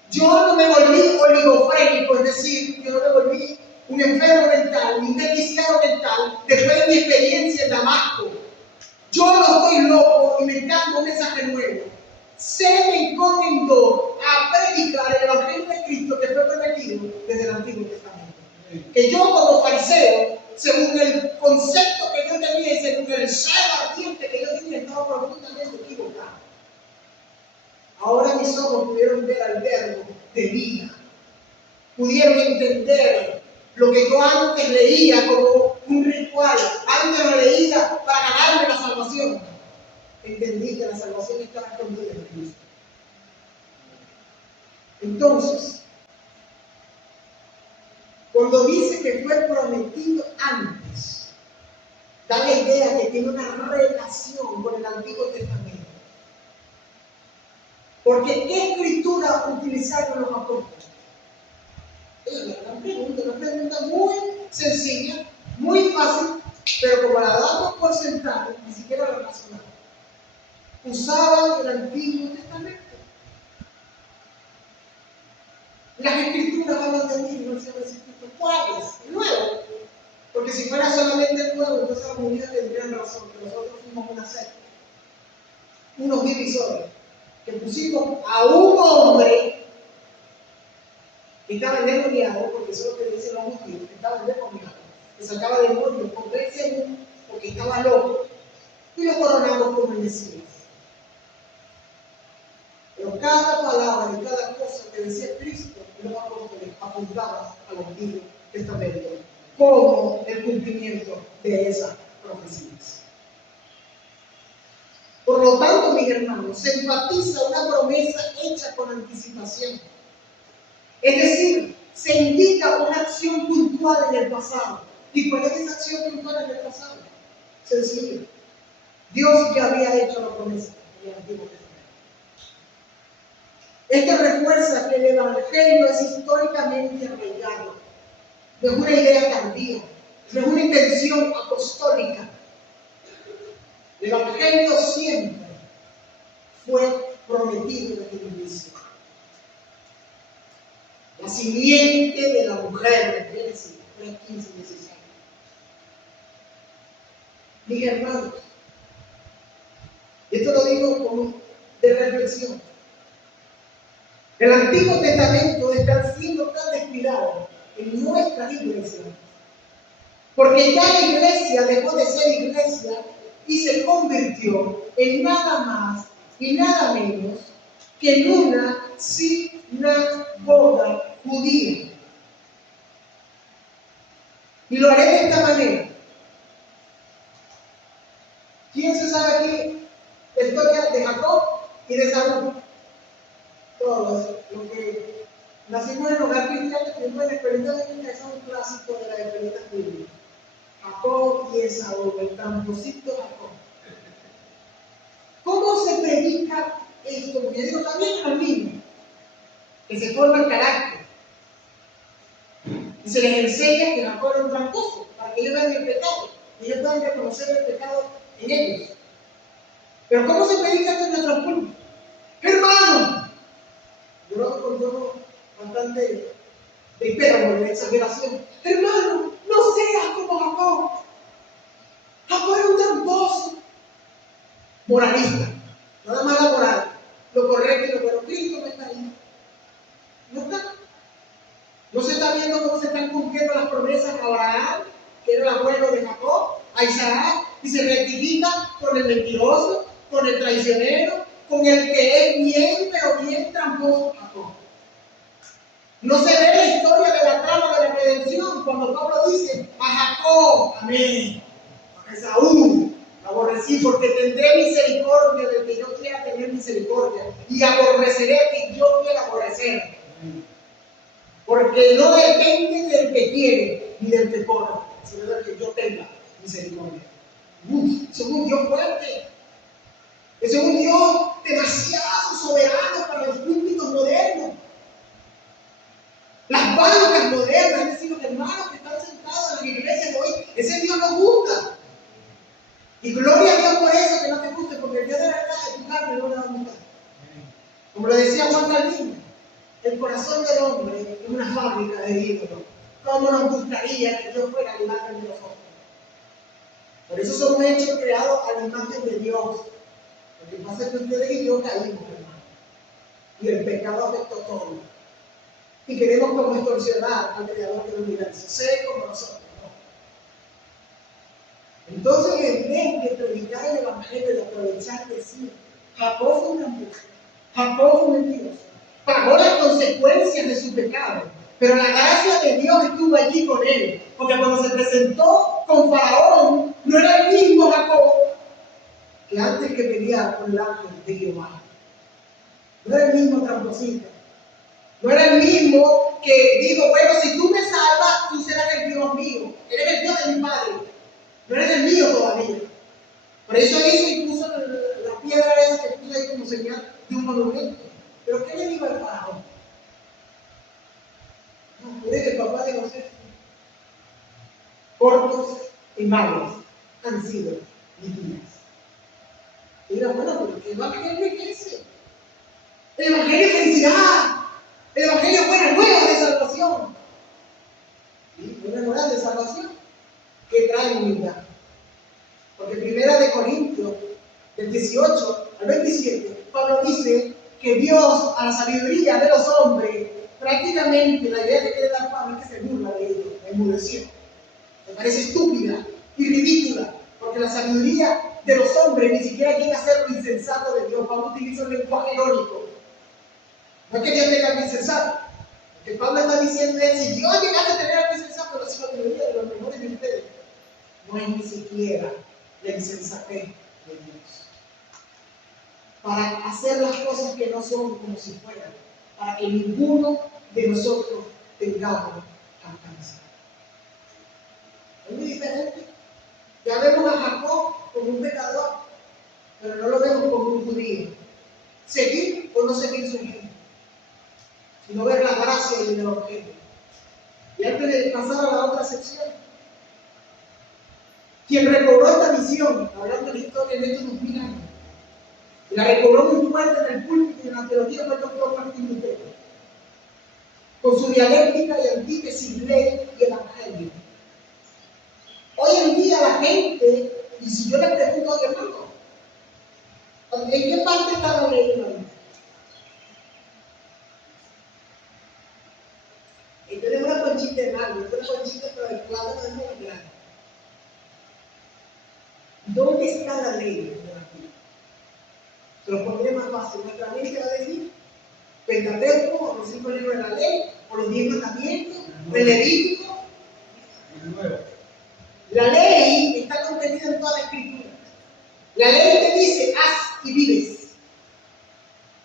Yo no me volví oligofrénico, es decir, yo no me volví un enfermo mental, ni un desquiciado mental, después de mi experiencia en Damasco. Yo no estoy loco inventando un mensaje nuevo. Se me encomendó a predicar el Evangelio de Cristo que fue prometido desde el Antiguo Testamento. Que yo como fariseo, según el concepto que yo tenía y según el celo ardiente que yo tenía, estaba profundamente equivocado. Ahora mis ojos pudieron ver al verbo de vida. Pudieron entender lo que yo antes leía como un ritual. Antes lo leía para ganarme la salvación. Entendí que la salvación estaba escondida en Cristo. Entonces, cuando dice que fue prometido antes, da la idea que tiene una relación con el Antiguo Testamento. Porque ¿qué escritura utilizaron los apóstoles? Es una pregunta muy sencilla, muy fácil, pero como la damos por sentada, ni siquiera la razonamos. Usaban el Antiguo Testamento. Las escrituras hablan de mí, no se llama escrito. ¿Cuáles? El Nuevo. Porque si fuera solamente el Nuevo, entonces los judíos tendrían razón, que nosotros fuimos una secta, unos divisores, que pusimos a un hombre que estaba endemoniado, porque eso es lo que dicen los judíos, que estaba endemoniado, que sacaba demonios por verse uno, porque estaba loco, y lo coronamos como el Mesías. Pero cada palabra y cada cosa que decía Cristo, los apóstoles apuntaban al Antiguo Testamento como el cumplimiento de esas profecías. Por lo tanto, mis hermanos, se enfatiza una promesa hecha con anticipación. Es decir, se indica una acción puntual en el pasado. ¿Y cuál es esa acción puntual en el pasado? Sencillo. Dios ya había hecho la promesa en el Antiguo Testamento. Esto refuerza que el Evangelio es históricamente arraigado. No es una idea tardía, no es una intención apostólica. El Evangelio siempre fue prometido desde el inicio. La simiente de la mujer, Génesis 3, 15, 16. Mis hermanos, esto lo digo como de reflexión. El Antiguo Testamento está siendo tan descuidado en nuestra iglesia, porque ya la iglesia dejó de ser iglesia y se convirtió en nada más y nada menos que en una sinagoga judía. Y lo haré de esta manera. ¿Quién se sabe aquí la historia de Jacob y de Saúl? Todos los que nacimos en hogar cristiano tenemos la experiencia bíblica, es un clásico de la experiencia bíblica. Jacob y Esaú, el tramposito Jacob. ¿Cómo se predica esto? Porque digo, también a los niños, que se forma el carácter. Y se les enseña que Jacob era un tramposo, para que ellos vean el pecado, y ellos puedan reconocer el pecado en ellos. Pero ¿cómo se predica esto en nuestros cultos? Hermano, yo lo hago con tono bastante de hipérbole, de exageración. Hermano, no seas como Jacob. Jacob era un tramposo. Moralista, nada más la moral, lo correcto y lo bueno. Cristo no está ahí. No está. No se está viendo cómo se están cumpliendo las promesas a Abraham, que era el abuelo de Jacob, a Isaac, y se rectifica con el mentiroso, con el traicionero, con el que es bien, pero bien tramposo Jacob. No se ve la historia de la trama de la redención cuando Pablo dice a Jacob, amén, a Esaú, aborrecí porque tendré misericordia del que yo quiera tener misericordia y aborreceré al que yo quiera aborrecer. Porque no depende del que quiere ni del que corra, sino del que yo tenga misericordia. Eso es un Dios fuerte. Eso es un Dios demasiado soberano para los púlpitos modernos. Las bancas modernas, es decir, los hermanos que están sentados en las iglesias de hoy, ese Dios nos gusta. Y gloria a Dios por eso, que no te guste, porque el Dios de verdad de tu carne no le va a gustar. Como lo decía Juan Calvino, el corazón del hombre es una fábrica de ídolos. ¿Cómo nos gustaría que Dios fuera la imagen de nosotros? Por eso somos hechos creados a la imagen de Dios. Lo que pasa es que ustedes y yo caímos, hermano. Y el pecado afectó todo. Y queremos como extorsionar al creador del universo. Sé como nosotros, ¿no? Entonces, en vez de predicar el evangelio y de aprovechar de sí, Jacob fue un tramposo. Jacob fue un mentiroso. Pagó las consecuencias de su pecado. Pero la gracia de Dios estuvo allí con él. Porque cuando se presentó con Faraón, no era el mismo Jacob que antes que pelear con el ángel de Jehová. No era el mismo tramposito. No era el mismo que dijo, bueno, si tú me salvas, tú serás el Dios mío. Eres el Dios de mi padre. No eres el mío todavía. Por eso hizo y puso la piedra esa que puso ahí como señal de un monumento. Pero ¿qué le dijo al faraón? No, eres el papá de José. Cortos y malos han sido mis días. Y dirá, bueno, pero ¿qué evangelio enriquece? El evangelio es felicidad. El evangelio es buenas nuevas de salvación. ¿Sí? Buenas nuevas de salvación que traen humildad. Porque primera de Corintios, del 18 al 27, Pablo dice que Dios, a la sabiduría de los hombres, prácticamente la idea que quiere dar Pablo es que se burla de ellos, la enmudeció. Me parece estúpida y ridícula, porque la sabiduría de los hombres ni siquiera llega a ser lo insensato de Dios. Pablo utiliza un lenguaje irónico. No es que Dios tenga algo insensato. Lo que Pablo está diciendo es, si Dios llegase a tener algo insensato, la sabiduría de los mejores de ustedes no es ni siquiera la insensatez de Dios. Para hacer las cosas que no son como si fueran, para que ninguno de nosotros tengamos alcance. Es muy diferente. Ya vemos a Jacob como un pecador, pero no lo vemos como un judío. Seguir o no seguir su ejemplo, sino ver la gracia y el evangelio. Y antes de pasar a la otra sección, quien recobró esta misión, hablando de la historia en estos 2000 años, La recobró muy fuerte en el púlpito y en la teología fue el doctor Martín Lutero, con su dialéctica y antítesis, ley y evangelio. Hoy en día la gente, y si yo le pregunto a hermano, ¿en qué parte está la ley, hermano? Tenemos una conchita enorme, una conchita pero el plátano es muy grande. ¿Dónde está la ley? Se lo pondré más fácil. Nuestra mente va a decir Pentateuco, o los 5 libros de la ley, o los 10 mandamientos, o el Levítico. La ley está contenida en toda la escritura. La ley te dice, haz y vives.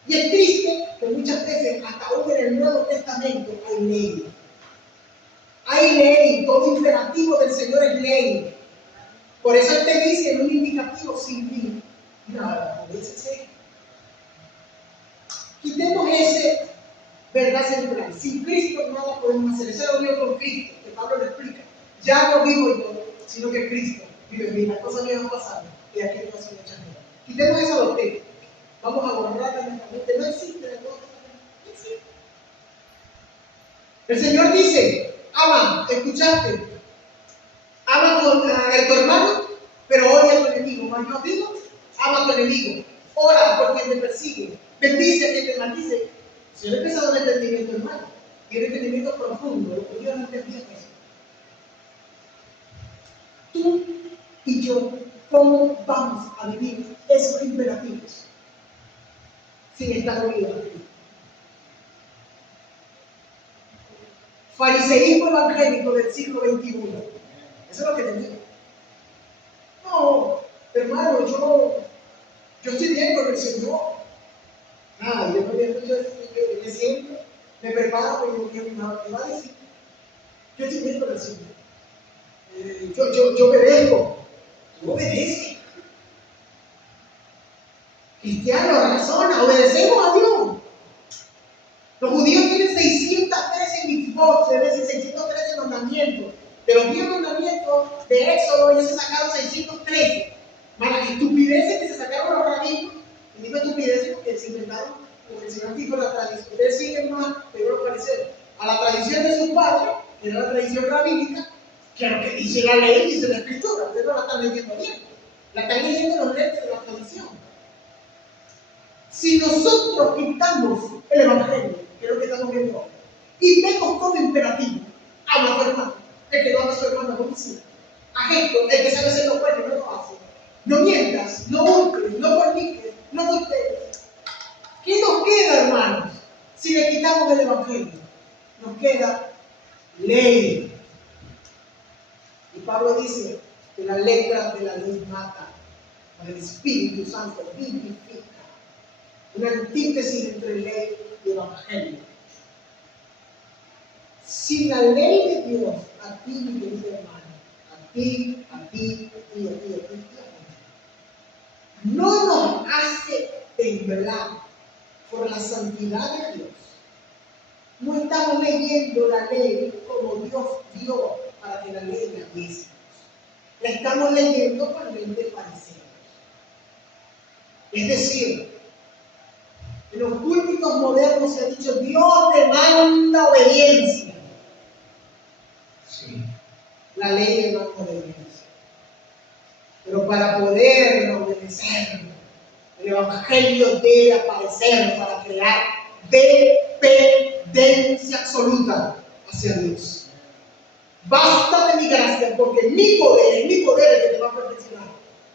Y es triste que muchas veces, hasta aún en el Nuevo Testamento, hay ley. Hay ley, todo imperativo del Señor es ley. Por eso Él te dice en un indicativo sin fin, nada, obedécese. Quitemos ese verdad central. Sin Cristo nada podemos hacer. Esa es la unión con Cristo, que Pablo lo explica. Ya no vivo yo, sino que Cristo vive en mí. Las cosas me van pasando y aquí no hacen muchas cosas. Quitemos esa doctrina. Vamos a borrar de nuestra mente. No existe la cosa. No existe. El Señor dice, ama, escuchaste, ama a tu hermano, pero odia a tu enemigo. Mas yo digo, ama a tu enemigo, ora por quien te persigue, bendice a quien te maldice. Si yo he empezado un entendimiento, hermano, y un entendimiento profundo, lo que yo no entendía es eso. Tú y yo, ¿cómo vamos a vivir esos imperativos sin estar unidos a Cristo? Fariseísmo evangélico del siglo XXI. Eso es lo que te digo. No, hermano, yo estoy bien con el Señor. Yo no había hecho eso, yo me siento, me preparo, y mi mamá me va a decir, yo estoy bien con el Señor. Yo obedezco. Tú obedeces. Cristiano, razona, obedecemos a Dios. Los judíos tienen 613 mitzvot, es decir, 613 mandamientos. De los 10 mandamientos de Éxodo, ellos se sacaron 613. Malas estupideces que se sacaron los rabinos. Y digo estupideces porque se inventaron, porque el Señor dijo la tradición. Ustedes siguen más, pero lo parecer, a la tradición de sus padres, que era la tradición rabínica, que lo que dice la ley, dice la escritura. Ustedes no la están leyendo bien. La están leyendo los leyes de la tradición. Si nosotros quitamos el Evangelio, que es lo que estamos viendo ahora, y vemos todo imperativo, ama a tu hermano, el que no ama a su hermano, no quisiera. A Gesto, el que sabe hacer lo bueno, no lo hace. No mientas, no hurtes, no forniques, no adulteres. ¿Qué nos queda, hermanos, si le quitamos el Evangelio? Nos queda ley. Y Pablo dice que la letra de la ley mata, pero el Espíritu Santo vivifica. Una antítesis entre ley y evangelio. Si la ley de Dios, a ti, mi querido hermano, a ti, no nos hace temblar por la santidad de Dios, no estamos leyendo la ley como Dios dio para que la ley la viésemos. La estamos leyendo con mente farisea. Es decir, en los púlpitos modernos se ha dicho, Dios demanda obediencia. Sí, la ley demanda obediencia. Pero para poder obedecer, el Evangelio debe aparecer para crear dependencia absoluta hacia Dios. Basta de mi gracia, porque mi poder es el que te va a perfeccionar.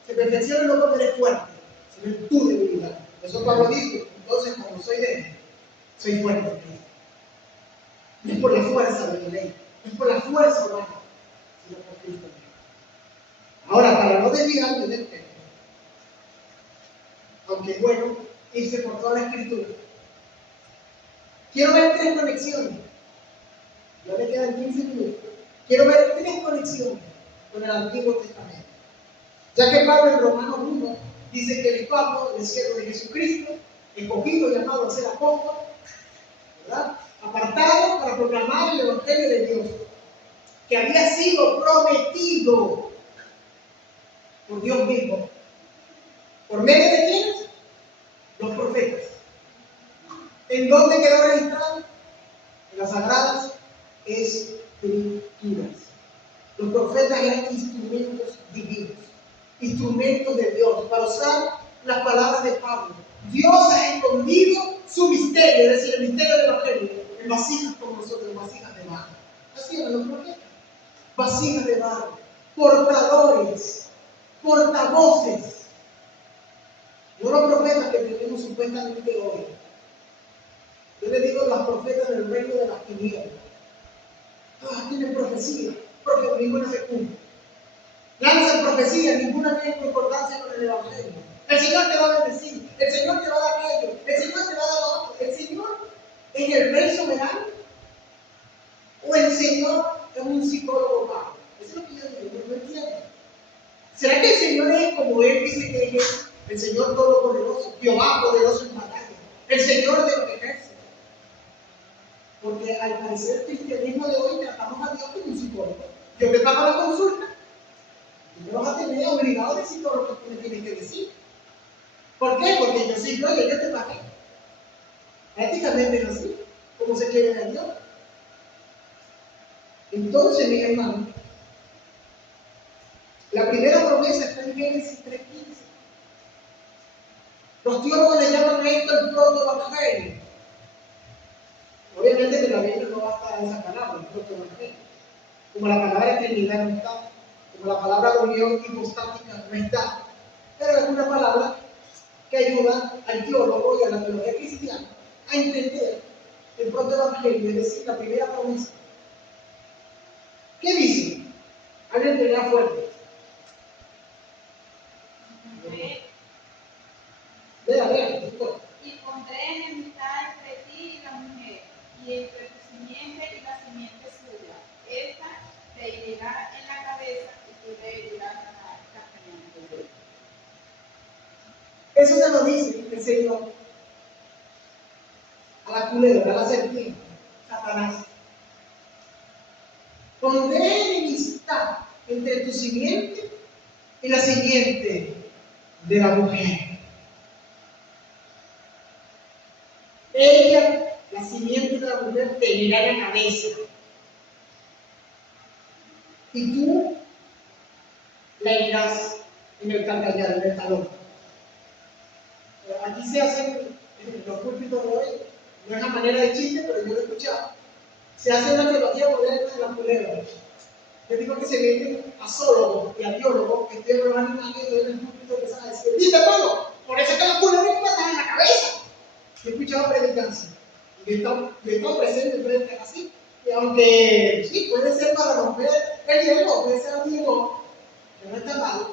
Se perfecciona no porque eres fuerte, sino en tu debilidad. Eso Pablo dice. Entonces, cuando soy débil, soy fuerte en Cristo. No es por la fuerza de la ley, no es por la fuerza humana, sino por Cristo. Ahora, para no desviarme del tema, aunque es bueno irse por toda la Escritura, quiero ver 3 conexiones. Ya me quedan 15 minutos. Quiero ver 3 conexiones con el Antiguo Testamento. Ya que Pablo en Romanos 1 dice que el Pablo, el siervo de Jesucristo, escogido, llamado a ser apóstol, ¿verdad? Apartado para proclamar el Evangelio de Dios, que había sido prometido por Dios mismo. ¿Por medio de quiénes? ¿En dónde quedó registrado? En las Sagradas Escrituras. Los profetas eran instrumentos divinos, instrumentos de Dios, para usar las palabras de Pablo. Dios ha escondido su misterio, es decir, el misterio del Evangelio, en vasijas como nosotros, vasijas de barro. Así eran los profetas. Vasijas de barro, portadores, portavoces. No los profetas que tenemos supuestamente hoy. Yo le digo las profetas del reino de las tinieblas. Tienen profecía, ninguna se cumple. Lanzan profecía, ninguna tiene concordancia con el Evangelio. El Señor te va a bendecir, el Señor te va a dar aquello, el Señor te va a dar lo otro. ¿El Señor es el Rey soberano? ¿O el Señor es un psicólogo pago? Eso es lo que yo digo, no entiendo. ¿Será que el Señor es como Él dice que es? El Señor todopoderoso, Jehová poderoso en batalla, el Señor de los ejércitos. Porque al parecer el cristianismo de hoy tratamos a Dios como un psicólogo. Yo te pago la consulta, tú me vas a tener obligado a decir todo lo que tú me tienes que decir. ¿Por qué? Porque yo soy Dios y yo te pagué. Prácticamente es así, como se quiere a Dios. Entonces, mi hermano, la primera promesa está en Génesis 3:15. Los teólogos le llaman a esto el protoevangelio. Obviamente que la Biblia no va a estar en esa palabra, el protoevangelio. Como la palabra Trinidad no está, como la palabra unión hipostática no está. Pero es una palabra que ayuda al teólogo y a la teología cristiana a entender el protoevangelio, es decir, la primera promesa. ¿Qué dice? Alguien que lea fuerte. Lea. Y pondré enemistad entre ti y la mujer, y entre tu simiente y la simiente suya. Esta te herirá en la cabeza y tú le herirás la frente. Eso se lo dice el Señor a la culebra, a la serpiente, Satanás. Pondré enemistad entre tu simiente y la simiente de la mujer. Ella, la simiente de la mujer, te herirá la cabeza. Y tú la herirás en el calcañar, en el talón. Aquí se hacen, en los púlpitos de hoy, no es a manera de chiste, pero yo lo he escuchado. Se hace una teología moderna de la culebra. Yo digo que se meten a zoólogos y a biólogos que estudian los animales y en el púlpito empiezan a decir: ¿viste, hermano? Por eso es que la culebra te matan en la cabeza. Yo he escuchado predicancia. Yo he estado presente en predicas así. Y aunque sí, puede ser para romper el hielo, puede ser amigo, pero no está mal.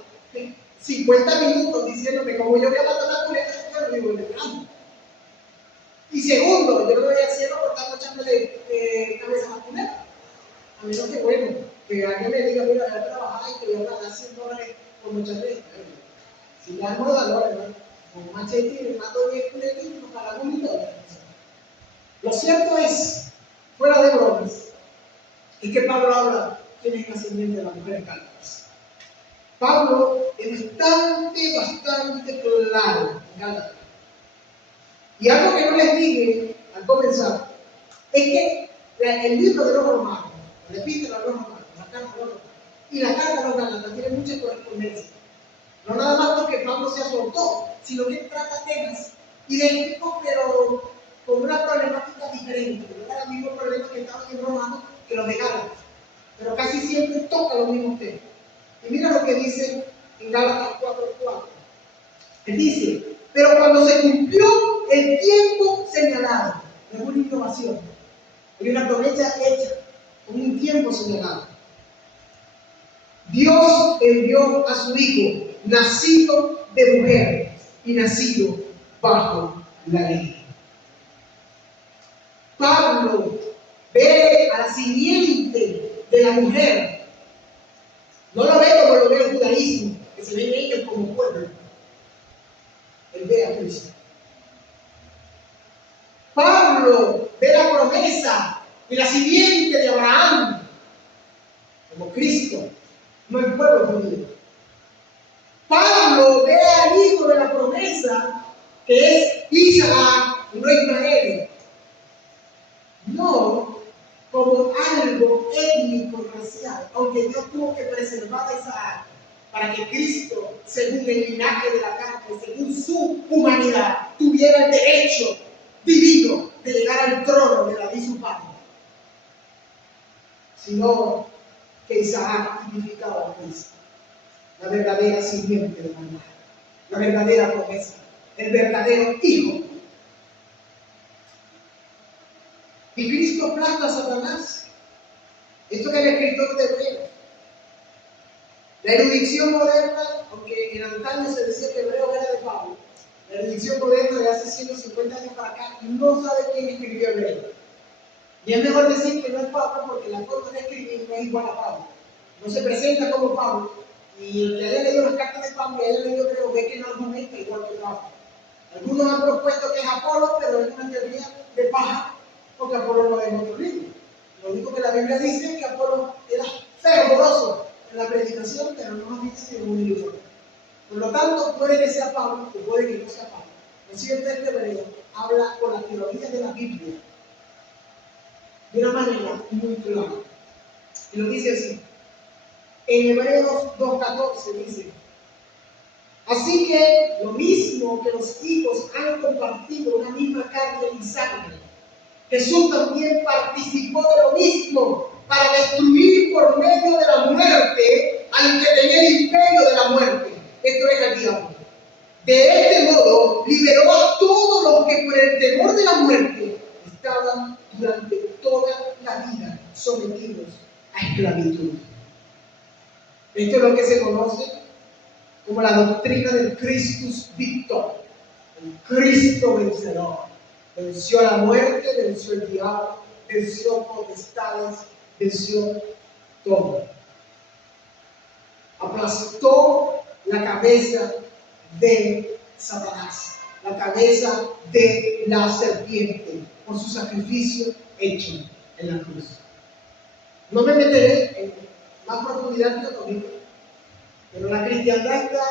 50 minutos diciéndome cómo yo voy a matar a la culebra, yo lo digo en el campo. Y segundo, yo no voy al cielo por estar echándole cabeza a la culebra. A menos que, bueno, que alguien me diga: mira, voy a trabajar y te voy a pagar $100 por muchas veces. Si ya no da valor, ¿verdad? Con un machete y le mato 10 culetas y nos pagamos $1. Lo cierto es, fuera de bromas, es que Pablo habla quién es el nacimiento de la mujer en Gálatas. Pablo es bastante claro en Gálatas. Y algo que no les dije al comenzar es que el libro de los Romanos, la epístola de los Romanos, la carta de los Romanos y la carta de los Gálatas tienen mucha correspondencia. No nada más porque Pablo sea su autor, sino que trata temas idénticos, pero con una problemática diferente. No era el mismo problema que estaban en Romanos que los de Gálatas, pero casi siempre toca los mismos temas. Y mira lo que dice en Gálatas 4:4. Él dice: pero cuando se cumplió el tiempo señalado, no es una innovación, hay una promesa hecha con un tiempo señalado. Dios envió a su Hijo, nacido de mujer y nacido bajo la ley. Pablo ve a la simiente de la mujer. No lo ve como lo ve el judaísmo, que se ven ellos como pueblo. Él ve a Cristo. Pablo ve la promesa de la simiente de Abraham como Cristo, no el pueblo judío. Pablo ve al hijo de la promesa, que es Isaac, no Ismael. no como algo étnico y racial, aunque Dios tuvo que preservar esa área para que Cristo, según el linaje de la carne, según su humanidad, tuviera el derecho divino de llegar al trono de David su padre, sino que Isaac significaba a Cristo, la verdadera simiente de la mujer, la verdadera promesa, el verdadero hijo. Y Cristo aplasta a Satanás. Esto que el escritor de Hebreos. La erudición moderna, aunque en antaño se decía que Hebreo era de Pablo, la erudición moderna de hace 150 años para acá no sabe quién escribió Hebreo. Y es mejor decir que no es Pablo porque la forma de escribir no es igual a Pablo. No se presenta como Pablo. Y el que haya leído las cartas de Pablo y haya leído Hebreo ve que no argumenta igual que Pablo. Algunos han propuesto que es Apolo, pero es una teoría de paja, porque Apolo no es otro libro. Lo único que la Biblia dice es que Apolo era fervoroso en la predicación, pero no nos dice que es un libro. Por lo tanto, puede que sea Pablo o puede que no sea Pablo. Lo cierto es que Hebreo habla con las teorías de la Biblia de una manera muy clara. Y lo dice así. En Hebreos 2:14 dice: así que lo mismo que los hijos han compartido una misma carne y sangre, Jesús también participó de lo mismo para destruir por medio de la muerte al que tenía el imperio de la muerte. Esto es el diablo. De este modo liberó a todos los que por el temor de la muerte estaban durante toda la vida sometidos a esclavitud. Esto es lo que se conoce como la doctrina del Christus Victor, el Cristo vencedor. Venció a la muerte, venció el diablo, venció potestades, venció todo. Aplastó la cabeza de Satanás, la cabeza de la serpiente, por su sacrificio hecho en la cruz. No me meteré en más profundidad teológica, pero la cristiandad está,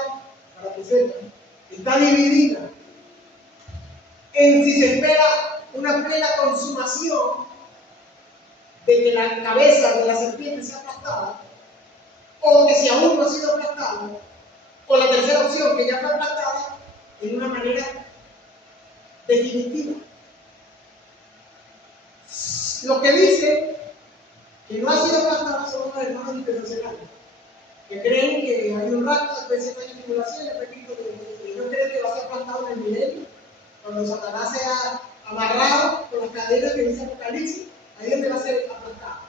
para que sepan, está dividida en si se espera una plena consumación de que la cabeza de la serpiente sea aplastada, o que si aún no ha sido aplastada, o la tercera opción, que ya fue aplastada en una manera definitiva. Lo que dice que no ha sido aplastada son los hermanos dispensacionales, que creen que hay un rato, después de 7 años de tribulación, después que ellos creen que va a ser aplastado en el milenio, cuando Satanás sea amarrado con las cadenas que dice Apocalipsis, ahí es donde va a ser aplastado.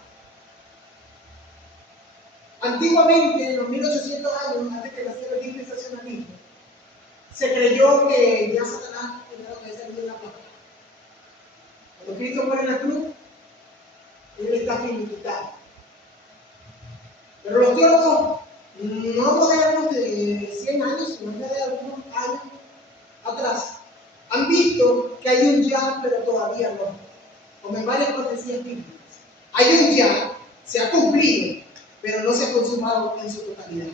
Antiguamente, en los 1800 años, antes de nacer el dispensacionalismo, se creyó que ya Satanás primero que salir de la plata. Cuando Cristo muere en la cruz, él está finiquitado. Pero los teólogos no modernos de 100 años, sino de algunos años atrás, han visto que hay un ya, pero todavía no. Como en varias profecías bíblicas. Hay un ya, se ha cumplido, pero no se ha consumado en su totalidad.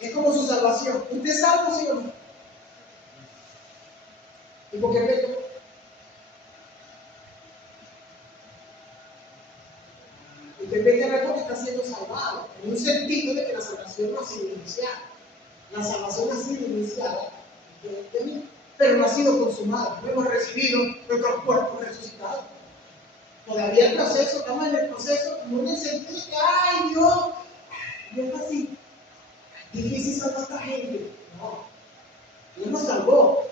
Es como su salvación. ¿Usted es salvo, sí o no? ¿Y por qué peco? Usted peca porque está siendo salvado, en un sentido de que la salvación no ha sido iniciada. La salvación ha sido iniciada de mí, pero no ha sido consumada. No hemos recibido nuestros cuerpos resucitados. Todavía el proceso, estamos en el proceso, no en el sentido de que, ay Dios es así, difícil salvar a esta gente. No, Dios nos salvó,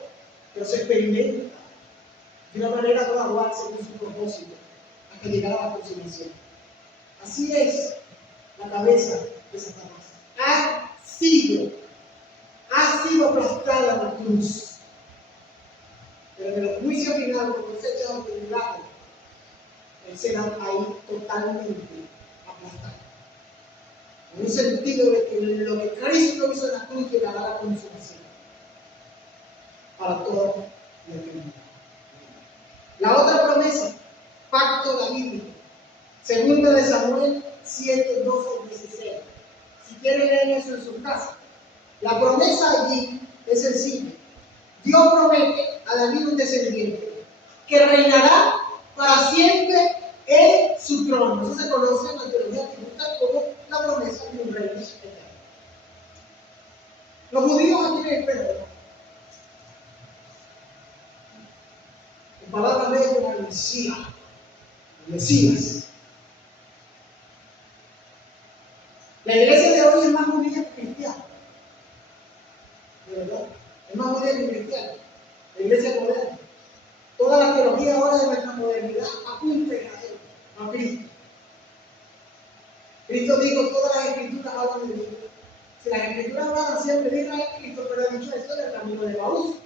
pero se experimenta de una manera gradual según su propósito, hasta llegar a la consumación. Así es la cabeza de Satanás. Ha sido aplastada en la cruz, pero en el juicio final, cuando se echa de un lado, él será ahí totalmente aplastado. En un sentido de que lo que Cristo hizo en la cruz llegará a la consumación para toda la eternidad. La otra promesa, pacto davídico, segunda de Samuel 7, 12, 16. Si quieren leer eso en su casa. La promesa allí es sencilla. Dios promete a David un descendiente que reinará para siempre en su trono. Eso se conoce en la teología bíblica como la promesa de un reino eterno. Los judíos aquí quieren esperar. En palabras de ellos, el Mesías. El Mesías. La iglesia de hoy es más judía que cristiana. ¿De verdad? Es más judía que cristiana. La iglesia moderna. Toda la teología ahora de nuestra modernidad apunta a Israel, a Cristo. Cristo dijo, todas las escrituras hablan de Dios. Si las escrituras hablan siempre de Israel, Cristo pero ha dicho eso en el camino de Maús,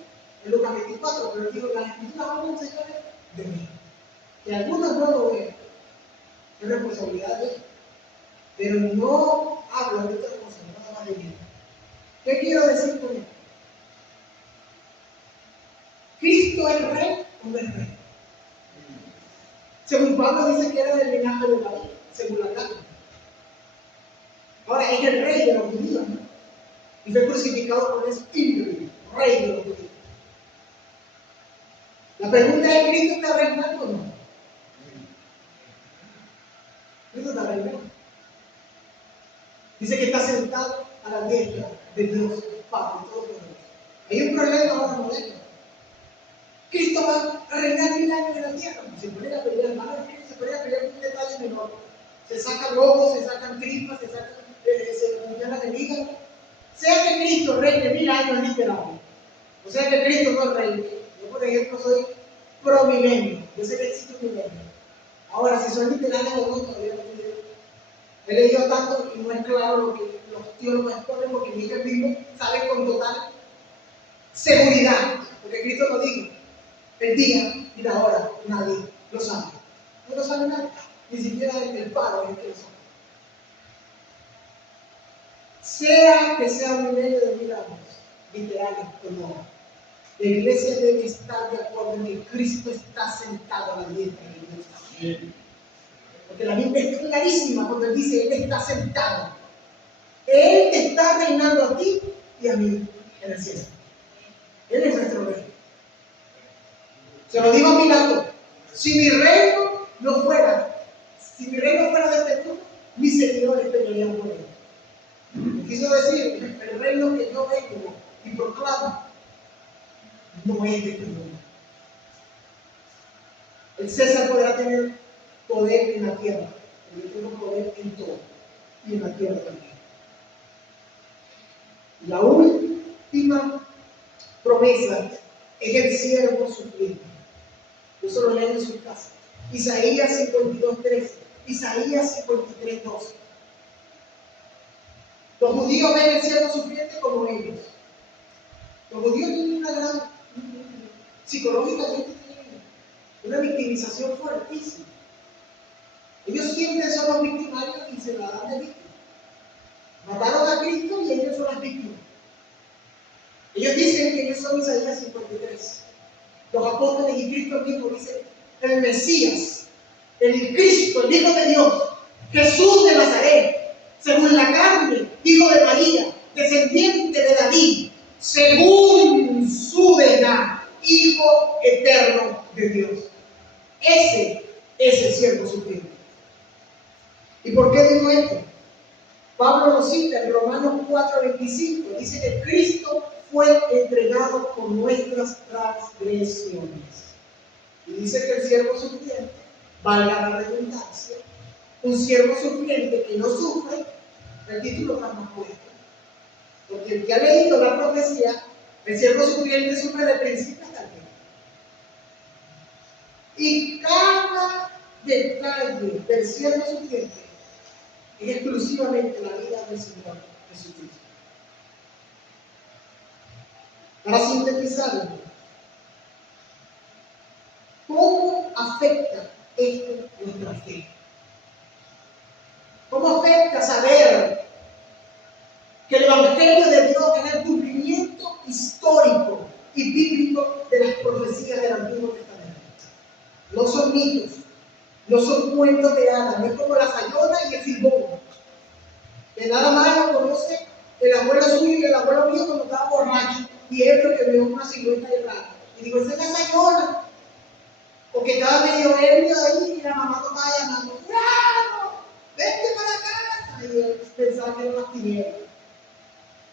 en Lucas 24, pero dijo, las escrituras hablan, señores, de mí. Que algunos no lo ven, es responsabilidad de ellos. Pero no hablan de otras cosas, nada más de mí. ¿Qué quiero decir con esto? ¿Cristo es rey o no es rey? Según Pablo dice que era del linaje de David, según la carne. Ahora es el rey de los judíos, ¿no? Y fue crucificado por espíritu, rey de los judíos. La pregunta es, ¿Cristo está reinando o no? Cristo está reinando. Dice que está sentado a la diestra de Dios, Padre Todopoderoso. Hay un problema ahora moderno. Cristo va a reinar 1000 años en la tierra. Se pone a pelear, hermano, se pone a pelear con un detalle menor. Se sacan lobos, se sacan tripas, se funcionan el hígado. Sea que Cristo reine 1000 años literal. O sea que Cristo no reine. Yo, por ejemplo, soy promilenio. Yo sé que existe un milenio. Ahora, si son literales o no, todavía no estoy. He leído tanto y no es claro lo que los teólogos exponen, porque ni ellos mismos saben con total seguridad. Porque Cristo lo dijo. El día y la hora nadie lo sabe. No lo sabe nadie. Ni siquiera el Padre es el que lo sabe. Sea que sea un milenio de 1000 años, literales o no, la iglesia debe estar de acuerdo en que Cristo está sentado a la diestra de Dios. Porque la Biblia es clarísima cuando Él dice, Él está sentado. Él te está reinando a ti y a mí en el cielo. Él es nuestro rey. Se lo digo a Pilato, si mi reino no fuera de este mundo, mis seguidores pelearían por él. Quiso decir, el reino que yo vengo y proclamo no es de este mundo. El César podrá tener poder en la tierra, pero yo tengo poder en todo, y en la tierra también. La última promesa es el siervo sufriente. Eso lo leen en su casa. Isaías 52:13, Isaías 53:12. Los judíos ven el siervo sufriente como ellos. Los judíos tienen una gran, psicológicamente tienen una victimización fuertísima. Ellos siempre son los victimarios y se la dan de víctimas. Mataron a Cristo y ellos son las víctimas. Ellos dicen que ellos son Isaías 53. Los apóstoles y Cristo mismo dicen, el Mesías, el Cristo, el Hijo de Dios, Jesús de Nazaret, según la carne, hijo de María, descendiente de David, según su deidad, Hijo eterno de Dios. Ese es el siervo sufriente. ¿Y por qué digo esto? Pablo nos cita en Romanos 4:25, dice que Cristo fue entregado por nuestras transgresiones. Y dice que el siervo sufriente, valga la redundancia, un siervo sufriente que no sufre, el título está más puesto. Porque el que ha leído la profecía, el siervo sufriente sufre de principio hasta el fin. Y cada detalle del siervo sufriente es exclusivamente la vida del Señor Jesucristo. Para sintetizarlo, ¿cómo afecta esto nuestra fe? ¿Cómo afecta saber que el Evangelio de Dios es el cumplimiento histórico y bíblico de las profecías del Antiguo Testamento? No son mitos, no son cuentos de hadas, no es como la sayona y el silbón, que nada más lo conoce el abuelo suyo y el abuelo mío cuando estaba borracho y ebrio, que vio una silueta de rana. Y digo, esa es la sayona. O que estaba medio ebrio ahí y la mamá lo estaba llamando, ¡Fulano! ¡Vente para casa! Y él pensaba que eran las tinieblas.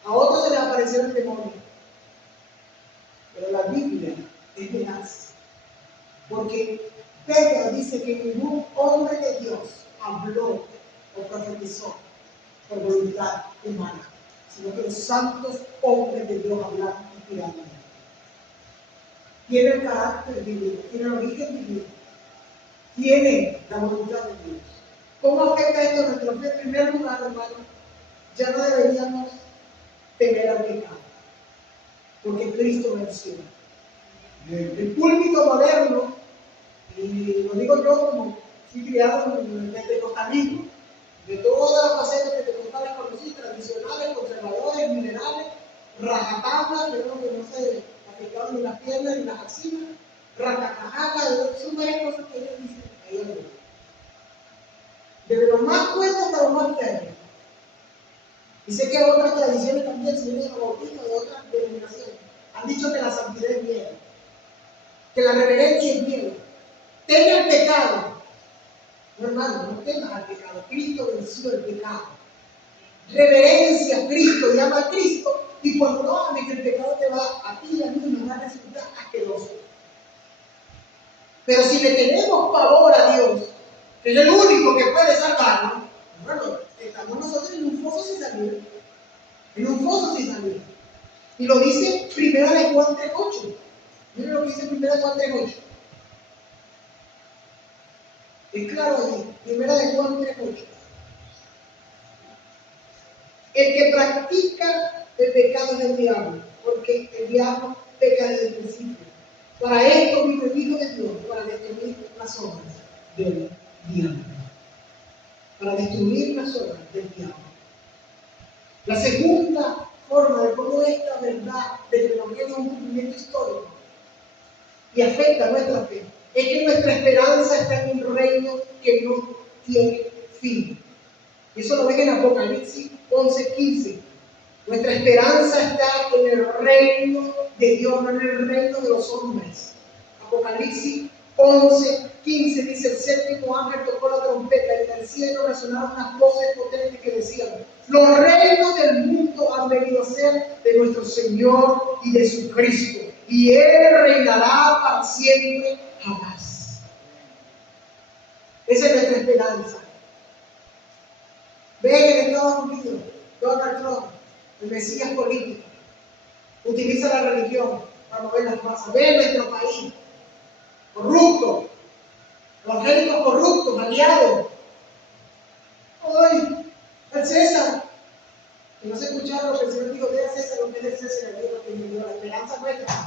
A otros se les apareció el demonio. Pero la Biblia es veraz. Porque Pedro dice que ningún hombre de Dios habló o profetizó por voluntad humana, sino que los santos hombres de Dios hablaron inspiradamente. Tiene el carácter divino, tiene el origen divino, tiene la voluntad de Dios. ¿Cómo afecta esto a nuestra fe? En primer lugar, hermano, ya no deberíamos temer al pecado, porque Cristo venció. El púlpito moderno, y lo digo yo como fui criado en el pentecostalismo, de todas las facetas pentecostales conocí, tradicionales, conservadores, liberales, rajatablas, que no se aplicaban ni las piernas ni las axilas, racacajaca, son varias cosas que ellos dicen ahí arriba. Desde lo más fuerte hasta lo más férreo. Y sé que otras tradiciones también, si vienen los bautistas de otras denominaciones, han dicho que la santidad es miedo, que la reverencia es miedo. Tenga el pecado. No, hermano, no temas al pecado. Cristo venció el pecado. Reverencia a Cristo, llama a Cristo, y cuando no ames que el pecado te va a ti y a mí nos va a resultar asqueroso. Pero si le tenemos pavor a Dios, que es el único que puede salvarnos, bueno, estamos nosotros en un foso sin salir. En un foso sin salir. Y lo dice 1 Juan 3:8. Miren lo que dice 1 Juan 3:8. Es claro allí, 1 Juan 3:8. El que practica el pecado es del diablo, porque el diablo peca desde el principio. Para esto vino el Hijo de Dios, para destruir las obras del diablo. Para destruir las obras del diablo. La segunda forma de cómo esta verdad de que el Evangelio es un cumplimiento histórico y afecta a nuestra fe es que nuestra esperanza está en un reino que no tiene fin. Eso lo ven en Apocalipsis 11:15. Nuestra esperanza está en el reino de Dios, no en el reino de los hombres. Apocalipsis 11:15 dice: el séptimo ángel tocó la trompeta y en el cielo resonaron unas voces potentes que decían: los reinos del mundo han venido a ser de nuestro Señor y de su Cristo, y Él reinará para siempre jamás. Esa es nuestra esperanza. Ven en Estados Unidos, Donald Trump, el Mesías político, utiliza la religión para mover las masas. Ven en nuestro país, corrupto, evangélicos corruptos, aliados. Hoy, el César, que no se escucharon lo que el Señor dijo: de César lo que es de César, lo que es de la esperanza nuestra.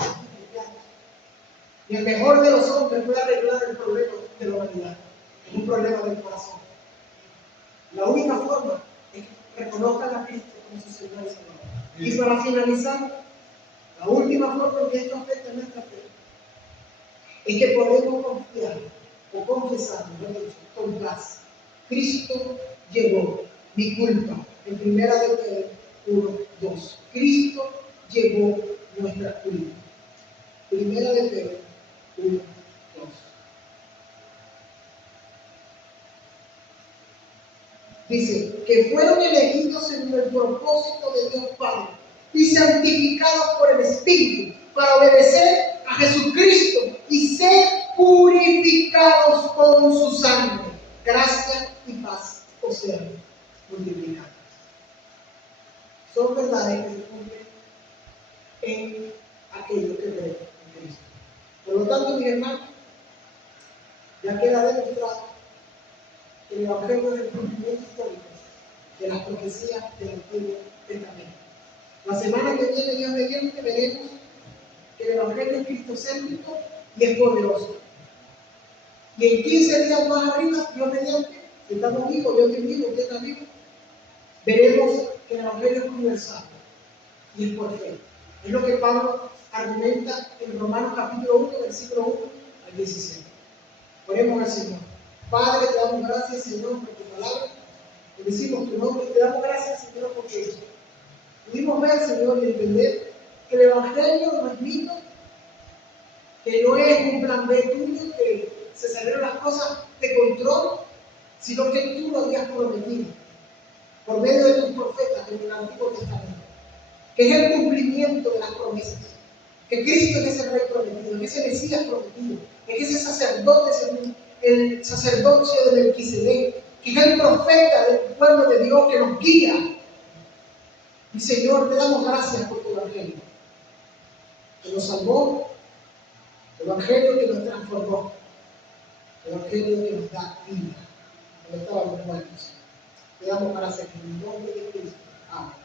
Y el mejor de los hombres puede arreglar el problema de la humanidad. Es un problema del corazón. La única forma es que reconozcan a Cristo como su Señor y Salvador. Y para finalizar, la última forma en que esto afecta a nuestra fe es que podemos confiar o confesar, mejor dicho, con paz: Cristo llevó mi culpa. En 1 Pedro 1:2. Cristo llevó nuestra culpa. 1 Pedro 1:2. Dice que fueron elegidos según el propósito de Dios Padre y santificados por el Espíritu para obedecer a Jesucristo y ser purificados con su sangre. Gracia y paz os sean multiplicadas. Son verdades que se cumplen en aquello que creen en Cristo. Por lo tanto, mis hermanos, ya queda demostrado que el Evangelio es el cumplimiento histórico de las profecías del Antiguo Testamento. La semana que viene, Dios mediante, veremos que el Evangelio es cristocéntrico y es poderoso. Y en 15 días más arriba, Dios mediante, si estamos vivos, yo estoy vivo, usted está vivo, veremos que el Evangelio es universal y es por fe. Es lo que Pablo argumenta en Romanos capítulo 1, versículo 1 al 17. Oremos al Señor. Padre, te damos gracias, Señor, por tu palabra. Bendecimos tu nombre y te damos gracias, Señor, porque pudimos ver, Señor, y entender que el Evangelio no es mito, que no es un plan B tuyo, que se salieron las cosas de control, sino que tú lo habías prometido por medio de tus profetas en el Antiguo Testamento, que es el cumplimiento de las promesas, que Cristo es ese Rey prometido, es ese Mesías prometido, es ese sacerdote según el sacerdocio de Melquisedec, que es el profeta del pueblo de Dios que nos guía. Y Señor, te damos gracias por tu Evangelio, que nos salvó, el Evangelio que nos transformó, el Evangelio que nos da vida, cuando estábamos muertos. Te damos gracias en el nombre de Cristo. Amén.